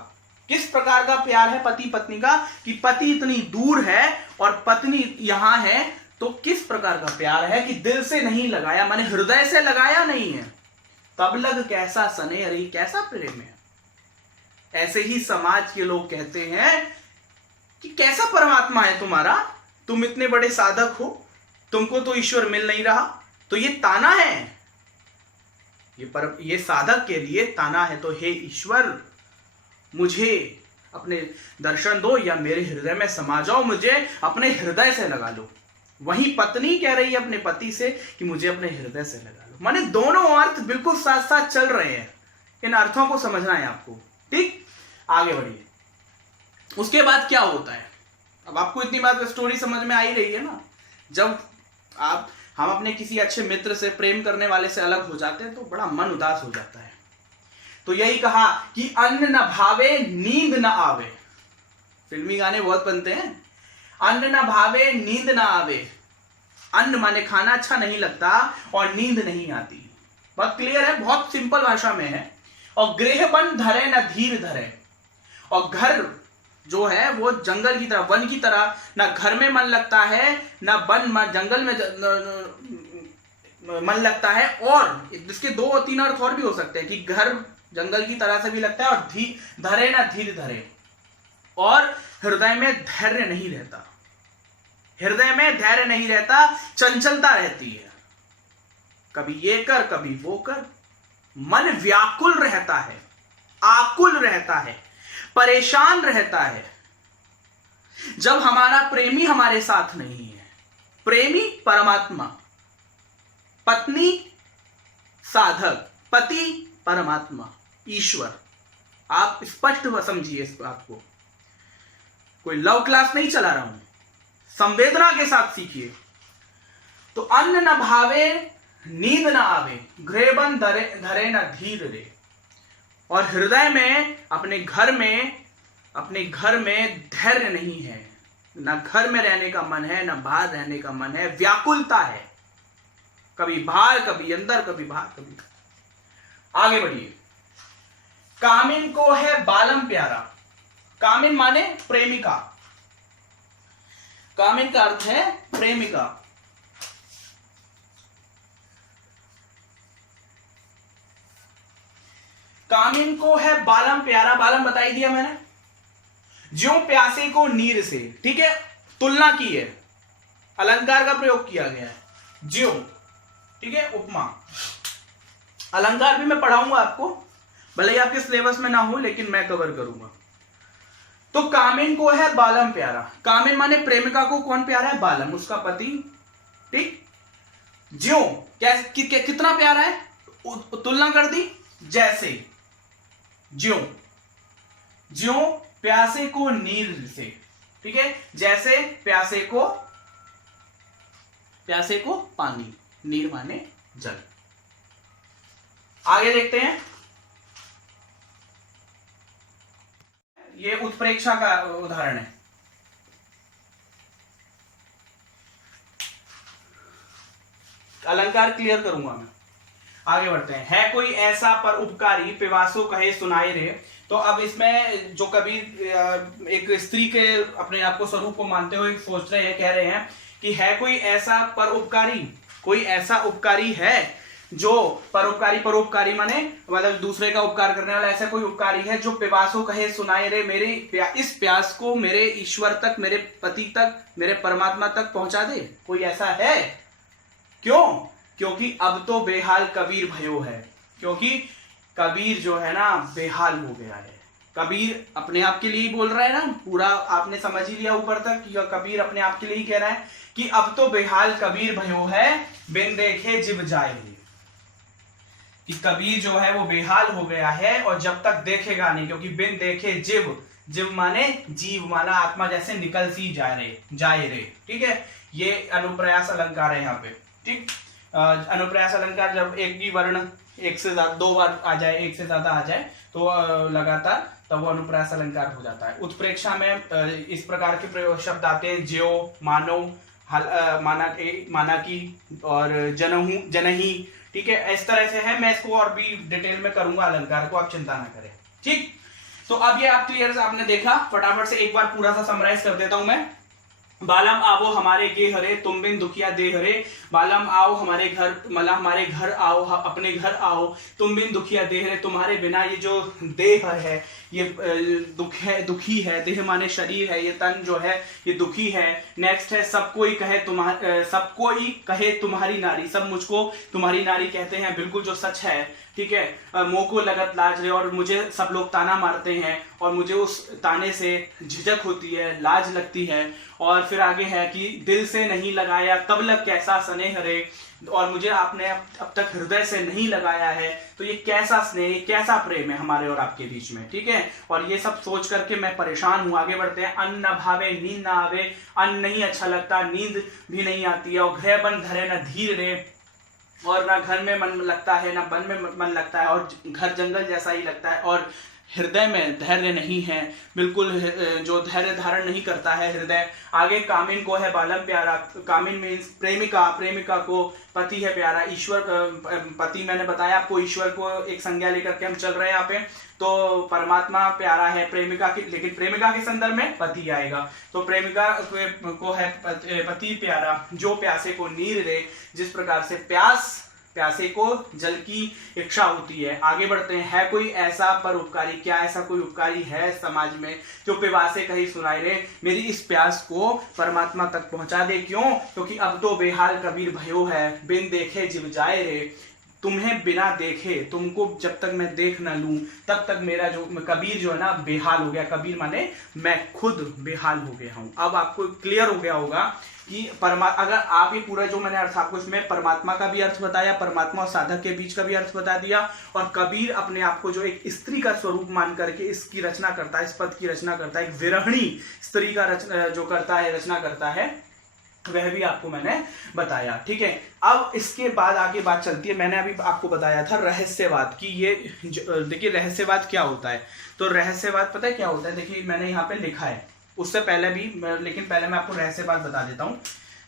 किस प्रकार का प्यार है पति पत्नी का, कि पति इतनी दूर है और पत्नी यहां है, तो किस प्रकार का प्यार है कि दिल से नहीं लगाया, माने हृदय से लगाया नहीं है, तब लग कैसा स्नेह रे, कैसा प्रेम है। ऐसे ही समाज के लोग कहते हैं कि कैसा परमात्मा है तुम्हारा, तुम इतने बड़े साधक हो, तुमको तो ईश्वर मिल नहीं रहा। तो ये ताना है, ये साधक के लिए ताना है। तो हे ईश्वर, मुझे अपने दर्शन दो, या मेरे हृदय में समा जाओ, मुझे अपने हृदय से लगा लो। वहीं पत्नी कह रही है अपने पति से कि मुझे अपने हृदय से लगा लो। माने दोनों अर्थ बिल्कुल साथ साथ चल रहे हैं, इन अर्थों को समझना है आपको, ठीक। आगे बढ़िए। उसके बाद क्या होता है, अब आपको इतनी बात स्टोरी समझ में आ ही रही है ना। जब हम अपने किसी अच्छे मित्र से, प्रेम करने वाले से अलग हो जाते हैं तो बड़ा मन उदास हो जाता है। तो यही कहा कि अन्न न भावे नींद न आवे, फिल्मी गाने बहुत बनते हैं, अन्न न भावे नींद न आवे। अन्न माने खाना अच्छा नहीं लगता और नींद नहीं आती, बहुत क्लियर है, बहुत सिंपल भाषा में है। और गृह बन धरे न धीर धरे, और घर जो है वो जंगल की तरह, वन की तरह, ना घर में मन लगता है, ना वन जंगल में मन लगता है। और इसके दो तीन अर्थ और भी हो सकते हैं कि घर जंगल की तरह से भी लगता है, और धरे ना धीर धरे, और हृदय में धैर्य नहीं रहता, हृदय में धैर्य नहीं रहता, चंचलता रहती है, कभी ये कर कभी वो कर, मन व्याकुल रहता है, आकुल रहता है, परेशान रहता है। जब हमारा प्रेमी हमारे साथ नहीं है, प्रेमी परमात्मा, पत्नी साधक, पति परमात्मा, ईश्वर। आप स्पष्ट समझिए इस बात को, कोई लव क्लास नहीं चला रहा हूं, संवेदना के साथ सीखिए। तो अन्न न भावे नींद न आवे, गृह बन धरे न धीर रे, और हृदय में, अपने घर में धैर्य नहीं है, ना घर में रहने का मन है, ना बाहर रहने का मन है, व्याकुलता है, कभी बाहर कभी अंदर, कभी बाहर कभी। आगे बढ़िए। कामिन को है बालम प्यारा, कामिन माने प्रेमिका, कामिन का अर्थ है प्रेमिका। कामिन को है बालम प्यारा, बालम बताई दिया मैंने, ज्यों प्यासे को नीर से, ठीक है, तुलना की है, अलंकार का प्रयोग किया गया है, ज्यों, ठीक है, उपमा। अलंकार भी मैं पढ़ाऊंगा आपको, भले ही आपके सिलेबस में ना हो, लेकिन मैं कवर करूंगा। तो कामिन को है बालम प्यारा। कामिन माने प्रेमिका को कौन प्यारा है? बालम, उसका पति। ठीक, ज्यों कितना प्यारा है, तुलना कर दी, जैसे, ज्यों ज्यों प्यासे को नीर से। ठीक है, जैसे प्यासे को पानी, नीर माने जल। आगे देखते हैं, ये उत्प्रेक्षा का उदाहरण है। अलंकार क्लियर करूंगा मैं। आगे बढ़ते हैं। है कोई ऐसा पर उपकारी, पिवासु कहे सुनाई रे। तो अब इसमें जो कबीर एक स्त्री के अपने आप को स्वरूप को मानते हुए सोच रहे हैं, कह रहे हैं कि है कोई ऐसा पर उपकारी, कोई ऐसा उपकारी है जो परोपकारी माने मतलब दूसरे का उपकार करने वाला, ऐसा कोई उपकारी है जो पिपासु कहे सुनाए रे, मेरे इस प्यास को मेरे ईश्वर तक, मेरे पति तक, मेरे परमात्मा तक पहुंचा दे। कोई ऐसा है? क्यों? क्योंकि अब तो बेहाल कबीर भयो है। क्योंकि कबीर जो है ना बेहाल हो गया है। कबीर अपने आप के लिए ही बोल रहा है ना, पूरा आपने समझ ही लिया ऊपर तक कि कबीर अपने आप के लिए ही कह रहा है कि अब तो बेहाल कबीर भयो है, बिन देखे जिव जाए। कि कबीर जो है वो बेहाल हो गया है और जब तक देखेगा नहीं, क्योंकि बिन देखे जिव, जिव माने जीव, माना आत्मा जैसे निकल सी जाए रे। ठीक है, ये अनुप्रयास अलंकार है यहाँ पे। ठीक, अनुप्रयास अलंकार जब एक ही वर्ण एक से ज्यादा दो बार आ जाए, एक से ज्यादा आ जाए तो लगातार, तब वो अनुप्रास अलंकार हो जाता है। उत्प्रेक्षा में इस प्रकार के प्रयोग शब्द आते हैं, ज्यो, मानो, माना की और जनहू, जनही। ठीक है, इस तरह से है। मैं इसको और भी डिटेल में करूंगा अलंकार को, आप चिंता ना करें। ठीक, तो अब ये आप क्लियर से आपने देखा। फटाफट से एक बार पूरा सा समराइज कर देता हूं मैं। बालम आवो हमारे गे हरे, तुम बिन दुखिया दे हरे। बालम आओ हमारे घर, मतलब हमारे घर आओ, अपने घर आओ, तुम बिन दुखिया दे हरे। तुम्हारे बिना ये जो देह है ये दुखी है। देह माने शरीर है, ये तन जो है ये दुखी है। नेक्स्ट है सबको ही कहे तुम्हारी नारी। सब मुझको तुम्हारी नारी कहते हैं, बिल्कुल जो सच है। ठीक है, मोह को लगत लाज रे, और मुझे सब लोग ताना मारते हैं और मुझे उस ताने से झिझक होती है, लाज लगती है। और फिर आगे है कि दिल से नहीं लगाया तब लग कैसा स्नेह रे, और मुझे आपने अब तक हृदय से नहीं लगाया है, तो ये कैसा स्नेह, कैसा प्रेम है हमारे और आपके बीच में। ठीक है, और ये सब सोच करके मैं परेशान हूं। आगे बढ़ते हैं। अन्न न भावे नींद ना आवे, अन्न नहीं अच्छा लगता, नींद भी नहीं आती है। और घर बन धरे न धीर रे, और ना घर में मन लगता है ना वन में मन लगता है, और घर जंगल जैसा ही लगता है। और हृदय में धैर्य नहीं है, बिल्कुल जो धैर्य धारण नहीं करता है हृदय। आगे कामिन को है बालम प्यारा। कामिन मीन्स प्रेमिका, प्रेमिका को पति है प्यारा। ईश्वर पति मैंने बताया आपको, ईश्वर को एक संज्ञा लेकर के हम चल रहे हैं यहाँ पे। तो परमात्मा प्यारा है प्रेमिका की, लेकिन प्रेमिका के संदर्भ में पति आएगा। तो प्रेमिका को है पति प्यारा, जो प्यासे को नीर दे। जिस प्रकार से प्यासे को जल की इच्छा होती है। आगे बढ़ते हैं। है कोई ऐसा परोपकारी, क्या ऐसा कोई उपकारी है समाज में जो प्यासे कहीं सुनाई रे, मेरी इस प्यास को परमात्मा तक पहुंचा दे। क्यों? क्योंकि अब तो बेहाल कबीर भयो है, बिन देखे जिव जाए रे। तुम्हें बिना देखे, तुमको जब तक मैं देख ना लूं तब तक मेरा जो कबीर जो है ना बेहाल हो गया। कबीर माने मैं खुद बेहाल हो गया हूं। अब आपको क्लियर हो गया होगा कि अगर आप ये पूरा जो मैंने अर्थ आपको इसमें परमात्मा का भी अर्थ बताया, परमात्मा और साधक के बीच का भी अर्थ बता दिया, और कबीर अपने आप को जो एक स्त्री का स्वरूप मान करके इसकी रचना करता है, इस पद की रचना करता है, एक विरहणी स्त्री का जो करता है, रचना करता है, वह भी आपको मैंने बताया। ठीक है, अब इसके बाद आगे बात चलती है। मैंने अभी आपको बताया था रहस्यवाद की। ये देखिए रहस्यवाद क्या होता है। तो रहस्यवाद पता है क्या होता है? देखिए मैंने यहाँ पे लिखा है, उससे पहले भी, लेकिन पहले मैं आपको रहस्यवाद बता देता हूँ।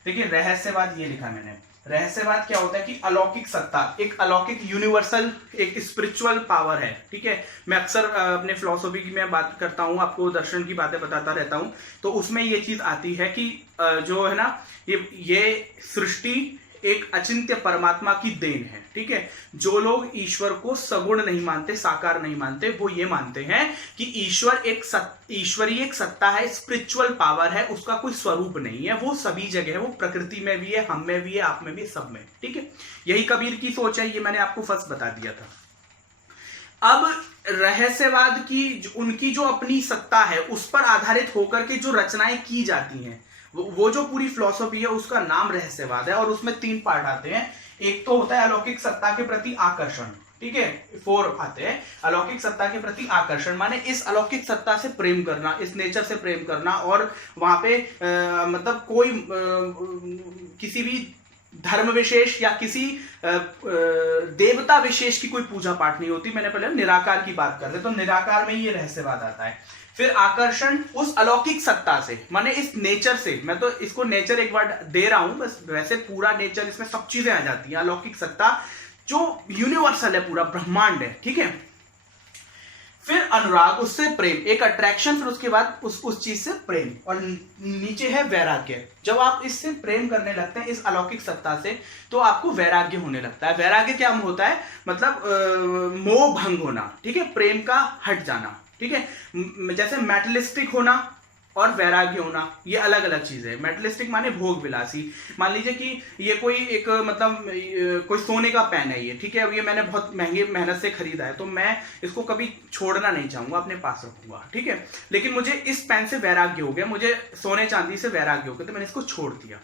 देखिए रहस्यवाद ये लिखा मैंने। रहस्यवाद क्या होता है कि अलौकिक सत्ता, एक अलौकिक यूनिवर्सल, एक स्पिरिचुअल पावर है। ठीक है, मैं अक्सर अपने फिलॉसफी की मैं बात करता हूँ, आपको दर्शन की बातें बताता रहता हूँ, तो उसमें ये चीज आती है कि जो है ना ये सृष्टि एक अचिंत्य परमात्मा की देन है। ठीक है, जो लोग ईश्वर को सगुण नहीं मानते, साकार नहीं मानते, वो ये मानते हैं कि ईश्वर ईश्वरीय एक सत्ता है, स्पिरिचुअल पावर है, उसका कोई स्वरूप नहीं है, वो सभी जगह है, वो प्रकृति में भी है, हम में भी है, आप में भी, सब में। ठीक है, यही कबीर की सोच है, ये मैंने आपको फर्स्ट बता दिया था। अब रहस्यवाद की उनकी जो अपनी सत्ता है उस पर आधारित होकर के जो रचनाएं की जाती हैं, वो जो पूरी फिलॉसफी है उसका नाम रहस्यवाद है। और उसमें 3 पार्ट आते हैं। एक तो होता है अलौकिक सत्ता के प्रति आकर्षण, ठीक है, 4 आते हैं। अलौकिक सत्ता के प्रति आकर्षण माने इस अलौकिक सत्ता से प्रेम करना, इस नेचर से प्रेम करना, और वहां पे मतलब कोई किसी भी धर्म विशेष या किसी देवता विशेष की कोई पूजा पाठ नहीं होती। मैंने पहले निराकार की बात कर रहे, तो निराकार में ये रहस्यवाद आता है। फिर आकर्षण उस अलौकिक सत्ता से, माने इस नेचर से, मैं तो इसको नेचर एक वर्ड दे रहा हूं बस, वैसे पूरा नेचर, इसमें सब चीजें आ जाती हैं। अलौकिक सत्ता जो यूनिवर्सल है, पूरा ब्रह्मांड है, ठीक है। फिर अनुराग, उससे प्रेम, एक अट्रैक्शन, फिर उसके बाद उस चीज से प्रेम, और नीचे है वैराग्य। जब आप इससे प्रेम करने लगते हैं इस अलौकिक सत्ता से, तो आपको वैराग्य होने लगता है। वैराग्य क्या होता है, मतलब मोह भंग होना, ठीक है, प्रेम का हट जाना, ठीक है। जैसे मेटलिस्टिक होना और वैराग्य होना, ये अलग अलग चीज है। मेटलिस्टिक माने भोग विलासी। मान लीजिए कि ये कोई एक मतलब कोई सोने का पेन है ये, ठीक है, अब ये मैंने बहुत महंगी मेहनत से खरीदा है, तो मैं इसको कभी छोड़ना नहीं चाहूंगा, अपने पास रखूंगा, ठीक है। लेकिन मुझे इस पेन से वैराग्य हो गया, मुझे सोने चांदी से वैराग्य हो गया, तो मैंने इसको छोड़ दिया।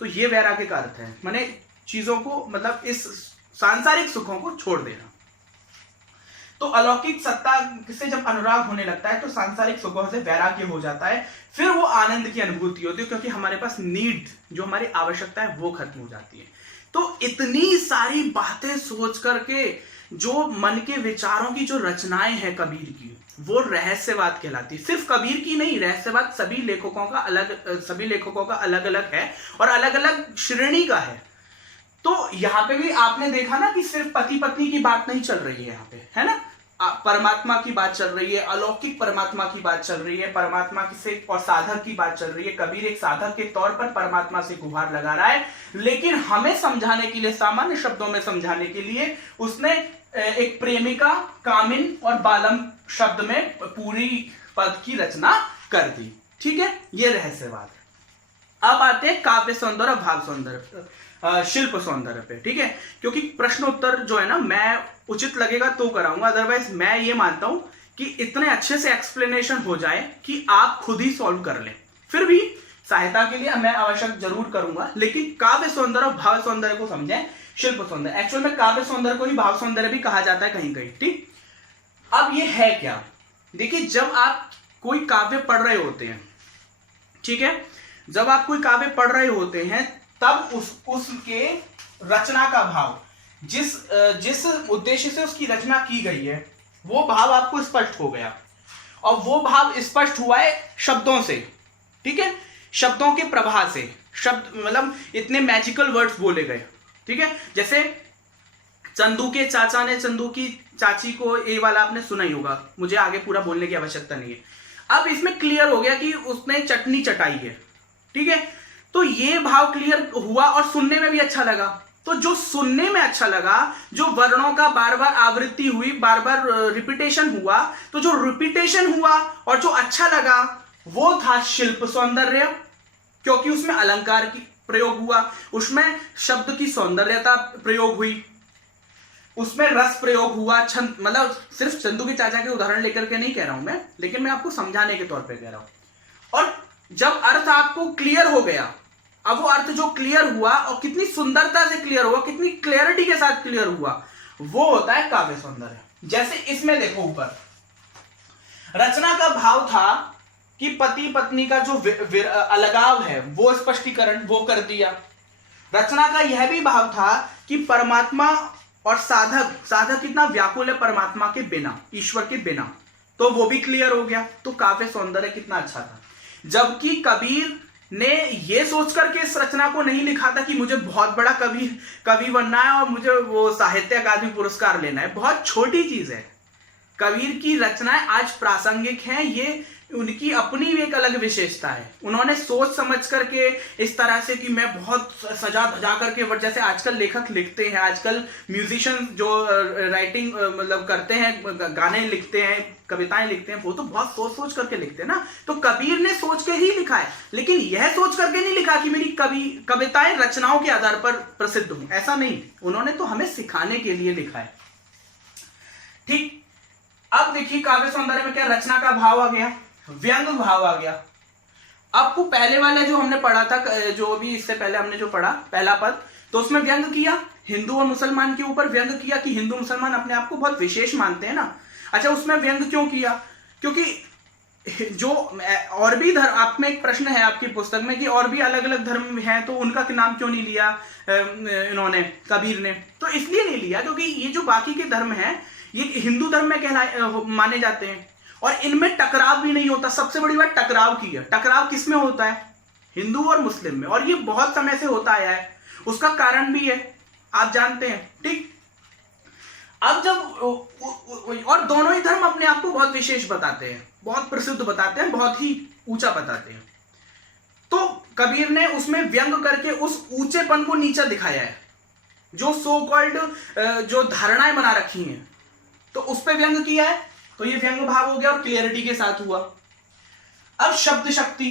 तो ये वैराग्य का अर्थ है, माने चीजों को, मतलब इस सांसारिक सुखों को छोड़ देना। तो अलौकिक सत्ता से जब अनुराग होने लगता है तो सांसारिक सुखों से वैराग्य हो जाता है। फिर वो आनंद की अनुभूति होती है, क्योंकि हमारे पास नीड, जो हमारी आवश्यकता है, वो खत्म हो जाती है। तो इतनी सारी बातें सोच करके जो मन के विचारों की जो रचनाएं हैं कबीर की, वो रहस्यवाद कहलाती है। सिर्फ कबीर की नहीं, रहस्यवाद सभी लेखकों का अलग अलग है और अलग अलग श्रेणी का है। तो यहाँ पे भी आपने देखा ना कि सिर्फ पति पत्नी की बात नहीं चल रही है यहाँ पे, है ना, परमात्मा की बात चल रही है, अलौकिक परमात्मा की बात चल रही है, परमात्मा से और साधक की बात चल रही है। कबीर एक साधक के तौर पर परमात्मा से गुहार लगा रहा है, लेकिन हमें समझाने के लिए, सामान्य शब्दों में समझाने के लिए, उसने एक प्रेमिका, कामिन और बालम शब्द में पूरी पद की रचना कर दी, ठीक है। ये रहस्यवाद। अब आते हैं काव्य सौंदर्य, भाव सौंदर्य, शिल्प सौंदर्य पे, ठीक है। क्योंकि प्रश्न उत्तर जो है ना, मैं उचित लगेगा तो कराऊंगा, अदरवाइज मैं ये मानता हूं कि इतने अच्छे से एक्सप्लेनेशन हो जाए कि आप खुद ही सॉल्व कर लें। फिर भी सहायता के लिए मैं आवश्यक जरूर करूंगा, लेकिन काव्य सौंदर्य और भाव सौंदर्य को समझें। शिल्प सौंदर्य, एक्चुअल में काव्य सौंदर्य को ही भाव सौंदर्य भी कहा जाता है कहीं कहीं, ठीक। अब ये है क्या, देखिए, जब आप कोई काव्य पढ़ रहे होते हैं, ठीक है, जब आप कोई काव्य पढ़ रहे होते हैं, तब उसके रचना का भाव, जिस उद्देश्य से उसकी रचना की गई है, वो भाव आपको स्पष्ट हो गया। और वो भाव स्पष्ट हुआ है शब्दों से, ठीक है, शब्दों के प्रवाह से। शब्द मतलब इतने मैजिकल वर्ड्स बोले गए, ठीक है। जैसे चंदू के चाचा ने चंदू की चाची को, ये वाला आपने सुना ही होगा, मुझे आगे पूरा बोलने की आवश्यकता नहीं है। अब इसमें क्लियर हो गया कि उसने चटनी चटाई है, ठीक है। तो ये भाव क्लियर हुआ और सुनने में भी अच्छा लगा। तो जो सुनने में अच्छा लगा, जो वर्णों का बार बार आवृत्ति हुई, बार बार रिपीटेशन हुआ, तो जो रिपीटेशन हुआ और जो अच्छा लगा, वो था शिल्प सौंदर्य, क्योंकि उसमें अलंकार की प्रयोग हुआ, उसमें शब्द की सौंदर्यता प्रयोग हुई, उसमें रस प्रयोग हुआ, छंद, मतलब सिर्फ चंदू के चाचा के उदाहरण लेकर के नहीं कह रहा हूं मैं, लेकिन मैं आपको समझाने के तौर पे कह रहा हूं। और जब अर्थ आपको क्लियर हो गया, अब वो अर्थ जो क्लियर हुआ और कितनी सुंदरता से क्लियर हुआ, कितनी क्लियरिटी के साथ क्लियर हुआ, वो होता है काव्य सौंदर्य। जैसे इसमें देखो, ऊपर रचना का भाव था कि पति पत्नी का जो अलगाव है, वो स्पष्टीकरण वो कर दिया। रचना का यह भी भाव था कि परमात्मा और साधक कितना व्याकुल है परमात्मा के बिना, ईश्वर के बिना, तो वो भी क्लियर हो गया। तो काव्य सौंदर्य कितना अच्छा था। जबकि कबीर ने ये सोच करके इस रचना को नहीं लिखा था कि मुझे बहुत बड़ा कवि बनना है और मुझे वो साहित्य अकादमी पुरस्कार लेना है। बहुत छोटी चीज है। कबीर की रचनाएं आज प्रासंगिक हैं, ये उनकी अपनी एक अलग विशेषता है। उन्होंने सोच समझ करके इस तरह से कि मैं बहुत सजा धजा करके, जैसे आजकल लेखक लिखते हैं, आजकल म्यूजिशियन जो राइटिंग मतलब करते हैं, गाने लिखते हैं, कविताएं लिखते हैं, वो तो बहुत सोच सोच करके लिखते हैं ना। तो कबीर ने सोच के ही लिखा है, लेकिन यह सोच करके नहीं लिखा कि मेरी कविताएं रचनाओं के आधार पर प्रसिद्ध हों, ऐसा नहीं। उन्होंने तो हमें सिखाने के लिए लिखा है, ठीक। अब देखिए काव्य सौंदर्य में क्या रचना का भाव आ गया, व्यंग भाव आ गया। आपको पहले वाला जो हमने पढ़ा था, जो भी इससे पहले हमने जो पढ़ा पहला पद, तो उसमें व्यंग किया हिंदू और मुसलमान के ऊपर, व्यंग किया कि हिंदू मुसलमान अपने आप को बहुत विशेष मानते हैं ना। अच्छा, उसमें व्यंग क्यों किया? क्योंकि जो और भी धर्म, आप में एक प्रश्न है आपकी पुस्तक में कि और भी अलग अलग धर्म हैं, तो उनका नाम क्यों नहीं लिया इन्होंने, कबीर ने? तो इसलिए नहीं लिया क्योंकि ये जो बाकी के धर्म हैं ये हिंदू धर्म में माने जाते हैं और इनमें टकराव भी नहीं होता। सबसे बड़ी बात टकराव की है। टकराव किस में होता है? हिंदू और मुस्लिम में, और ये बहुत समय से होता आया है। उसका कारण भी है, आप जानते हैं, ठीक। अब जब और दोनों ही धर्म अपने आप को बहुत विशेष बताते हैं, बहुत प्रसिद्ध बताते हैं, बहुत ही ऊंचा बताते हैं। तो कबीर ने उसमें व्यंग करके उस ऊंचेपन को नीचा दिखाया है, जो सो कॉल्ड जो धारणाएं बना रखी हैं, तो उस पर व्यंग किया है। तो ये व्यंग भाव हो गया और क्लियरिटी के साथ हुआ। अब शब्द शक्ति,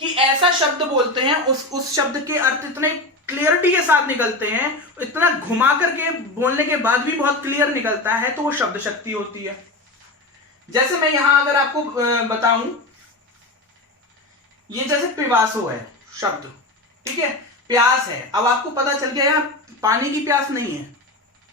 कि ऐसा शब्द बोलते हैं उस शब्द के अर्थ इतने क्लियरिटी के साथ निकलते हैं, इतना घुमा करके बोलने के बाद भी बहुत क्लियर निकलता है, तो वो शब्द शक्ति होती है। जैसे मैं यहां अगर आपको बताऊं, ये जैसे पिवासो है शब्द, ठीक है, प्यास है। अब आपको पता चल गया यहां पानी की प्यास नहीं है,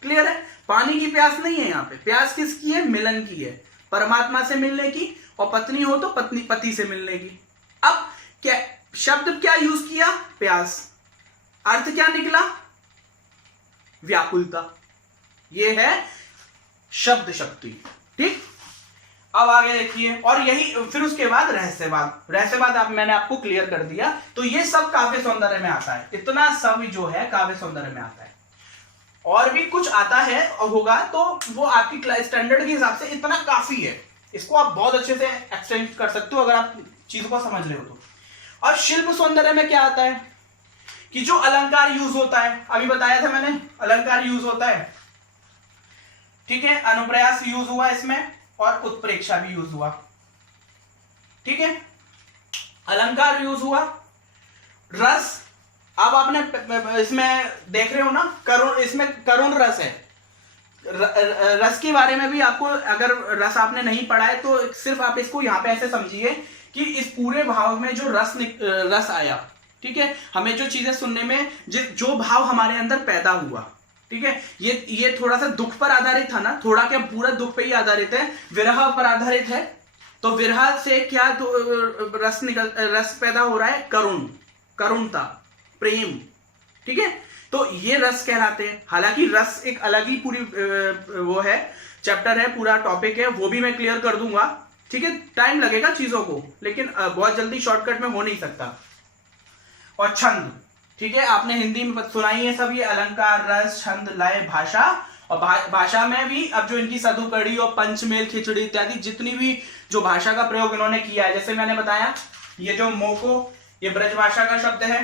क्लियर है, पानी की प्यास नहीं है। यहां पे प्यास किसकी है? मिलन की है, परमात्मा से मिलने की, और पत्नी हो तो पत्नी पति से मिलने की। अब क्या शब्द क्या यूज किया? प्यास। अर्थ क्या निकला? व्याकुलता। यह है शब्द शक्ति, ठीक। अब आगे देखिए, और यही फिर उसके बाद रहस्यवाद। रहस्यवाद मैंने आपको क्लियर कर दिया। तो ये सब काव्य सौंदर्य में आता है, इतना सब जो है काव्य सौंदर्य में आता है। और भी कुछ आता है होगा तो वो आपकी स्टैंडर्ड के हिसाब से इतना काफी है, इसको आप बहुत अच्छे से एक्सटेंड कर सकते हो अगर आप चीजों को समझ रहे हो तो। और शिल्प सौंदर्य में क्या आता है कि जो अलंकार यूज होता है, अभी बताया था मैंने, अलंकार यूज होता है, ठीक है, अनुप्रयास यूज हुआ इसमें और उत्प्रेक्षा भी यूज हुआ, ठीक है, अलंकार यूज हुआ। रस, अब आपने इसमें देख रहे हो ना, करुण, इसमें करुण रस है। रस के बारे में भी आपको, अगर रस आपने नहीं पढ़ा है तो सिर्फ आप इसको यहाँ पे ऐसे समझिए कि इस पूरे भाव में जो रस आया, ठीक है, हमें जो चीजें सुनने में जो भाव हमारे अंदर पैदा हुआ, ठीक है, ये थोड़ा सा दुख पर आधारित था ना, थोड़ा क्या पूरा दुख पे ही आधारित है, विरह पर आधारित है। तो विरह से क्या रस पैदा हो रहा है? करुणता, प्रेम, ठीक है। तो ये रस कहलाते हैं। हालांकि रस एक अलग ही पूरी वो है, चैप्टर है, पूरा टॉपिक है, वो भी मैं क्लियर कर दूंगा, ठीक है। टाइम लगेगा चीजों को, लेकिन बहुत जल्दी शॉर्टकट में हो नहीं सकता। और छंद, ठीक है, आपने हिंदी में सुनाई है सब ये अलंकार, रस, छंद, लय, भाषा। और भाषा में भी अब जो इनकी सदुकड़ी और पंचमेल, खिचड़ी इत्यादि जितनी भी जो भाषा का प्रयोग इन्होंने किया है, जैसे मैंने बताया ये जो मोको, ये ब्रज भाषा का शब्द है,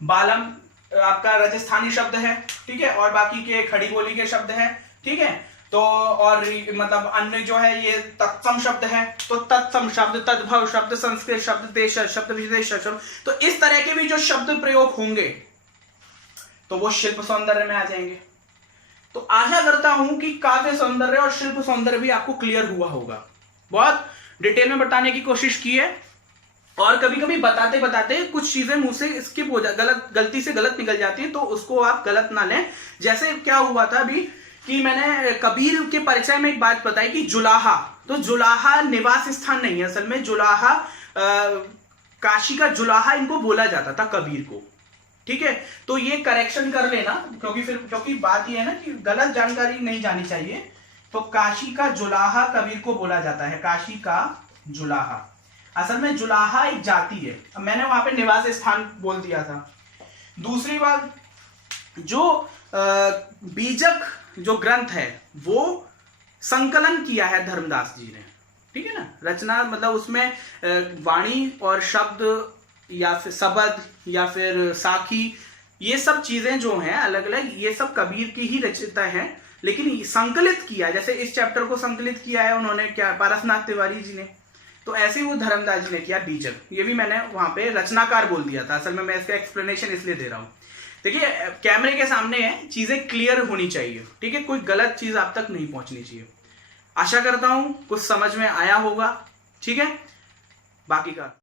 बालम आपका राजस्थानी शब्द है, ठीक है, और बाकी के खड़ी बोली के शब्द है, ठीक है। तो और मतलब अन्य जो है ये तत्सम शब्द है, तो तत्सम शब्द, तद्भव शब्द, संस्कृत शब्द, देश शब्द, विदेश शब्द, तो इस तरह के भी जो शब्द प्रयोग होंगे तो वो शिल्प सौंदर्य में आ जाएंगे। तो आशा करता हूं कि काव्य सौंदर्य और शिल्प सौंदर्य भी आपको क्लियर हुआ होगा। बहुत डिटेल में बताने की कोशिश की है, और कभी कभी बताते बताते कुछ चीजें मुंह से स्किप हो गलती से गलत निकल जाती है, तो उसको आप गलत ना लें। जैसे क्या हुआ था अभी कि मैंने कबीर के परिचय में एक बात बताई कि जुलाहा, तो जुलाहा निवास स्थान नहीं है असल में, जुलाहा काशी का जुलाहा इनको बोला जाता था कबीर को, ठीक है। तो ये करेक्शन कर लेना, क्योंकि बात ये है ना कि गलत जानकारी नहीं जानी चाहिए। तो काशी का जुलाहा कबीर को बोला जाता है, काशी का जुलाहा। असल में जुलाहा एक जाति है, अब मैंने वहां पे निवास स्थान बोल दिया था। दूसरी बात, जो बीजक जो ग्रंथ है वो संकलन किया है धर्मदास जी ने, ठीक है ना, रचना मतलब उसमें वाणी और शब्द या फिर शब्द या फिर साखी, ये सब चीजें जो हैं अलग अलग, ये सब कबीर की ही रचना है, लेकिन संकलित किया, जैसे इस चैप्टर को संकलित किया है उन्होंने क्या, पारसनाथ तिवारी जी ने, तो ऐसे ही वो धर्मदास जी ने किया बीजक। ये भी मैंने वहां पे रचनाकार बोल दिया था, असल में मैं इसका एक्सप्लेनेशन इसलिए दे रहा हूँ। देखिए कैमरे के सामने है, चीजें क्लियर होनी चाहिए, ठीक है, कोई गलत चीज आप तक नहीं पहुंचनी चाहिए। आशा करता हूं कुछ समझ में आया होगा। ठीक है, बाकी का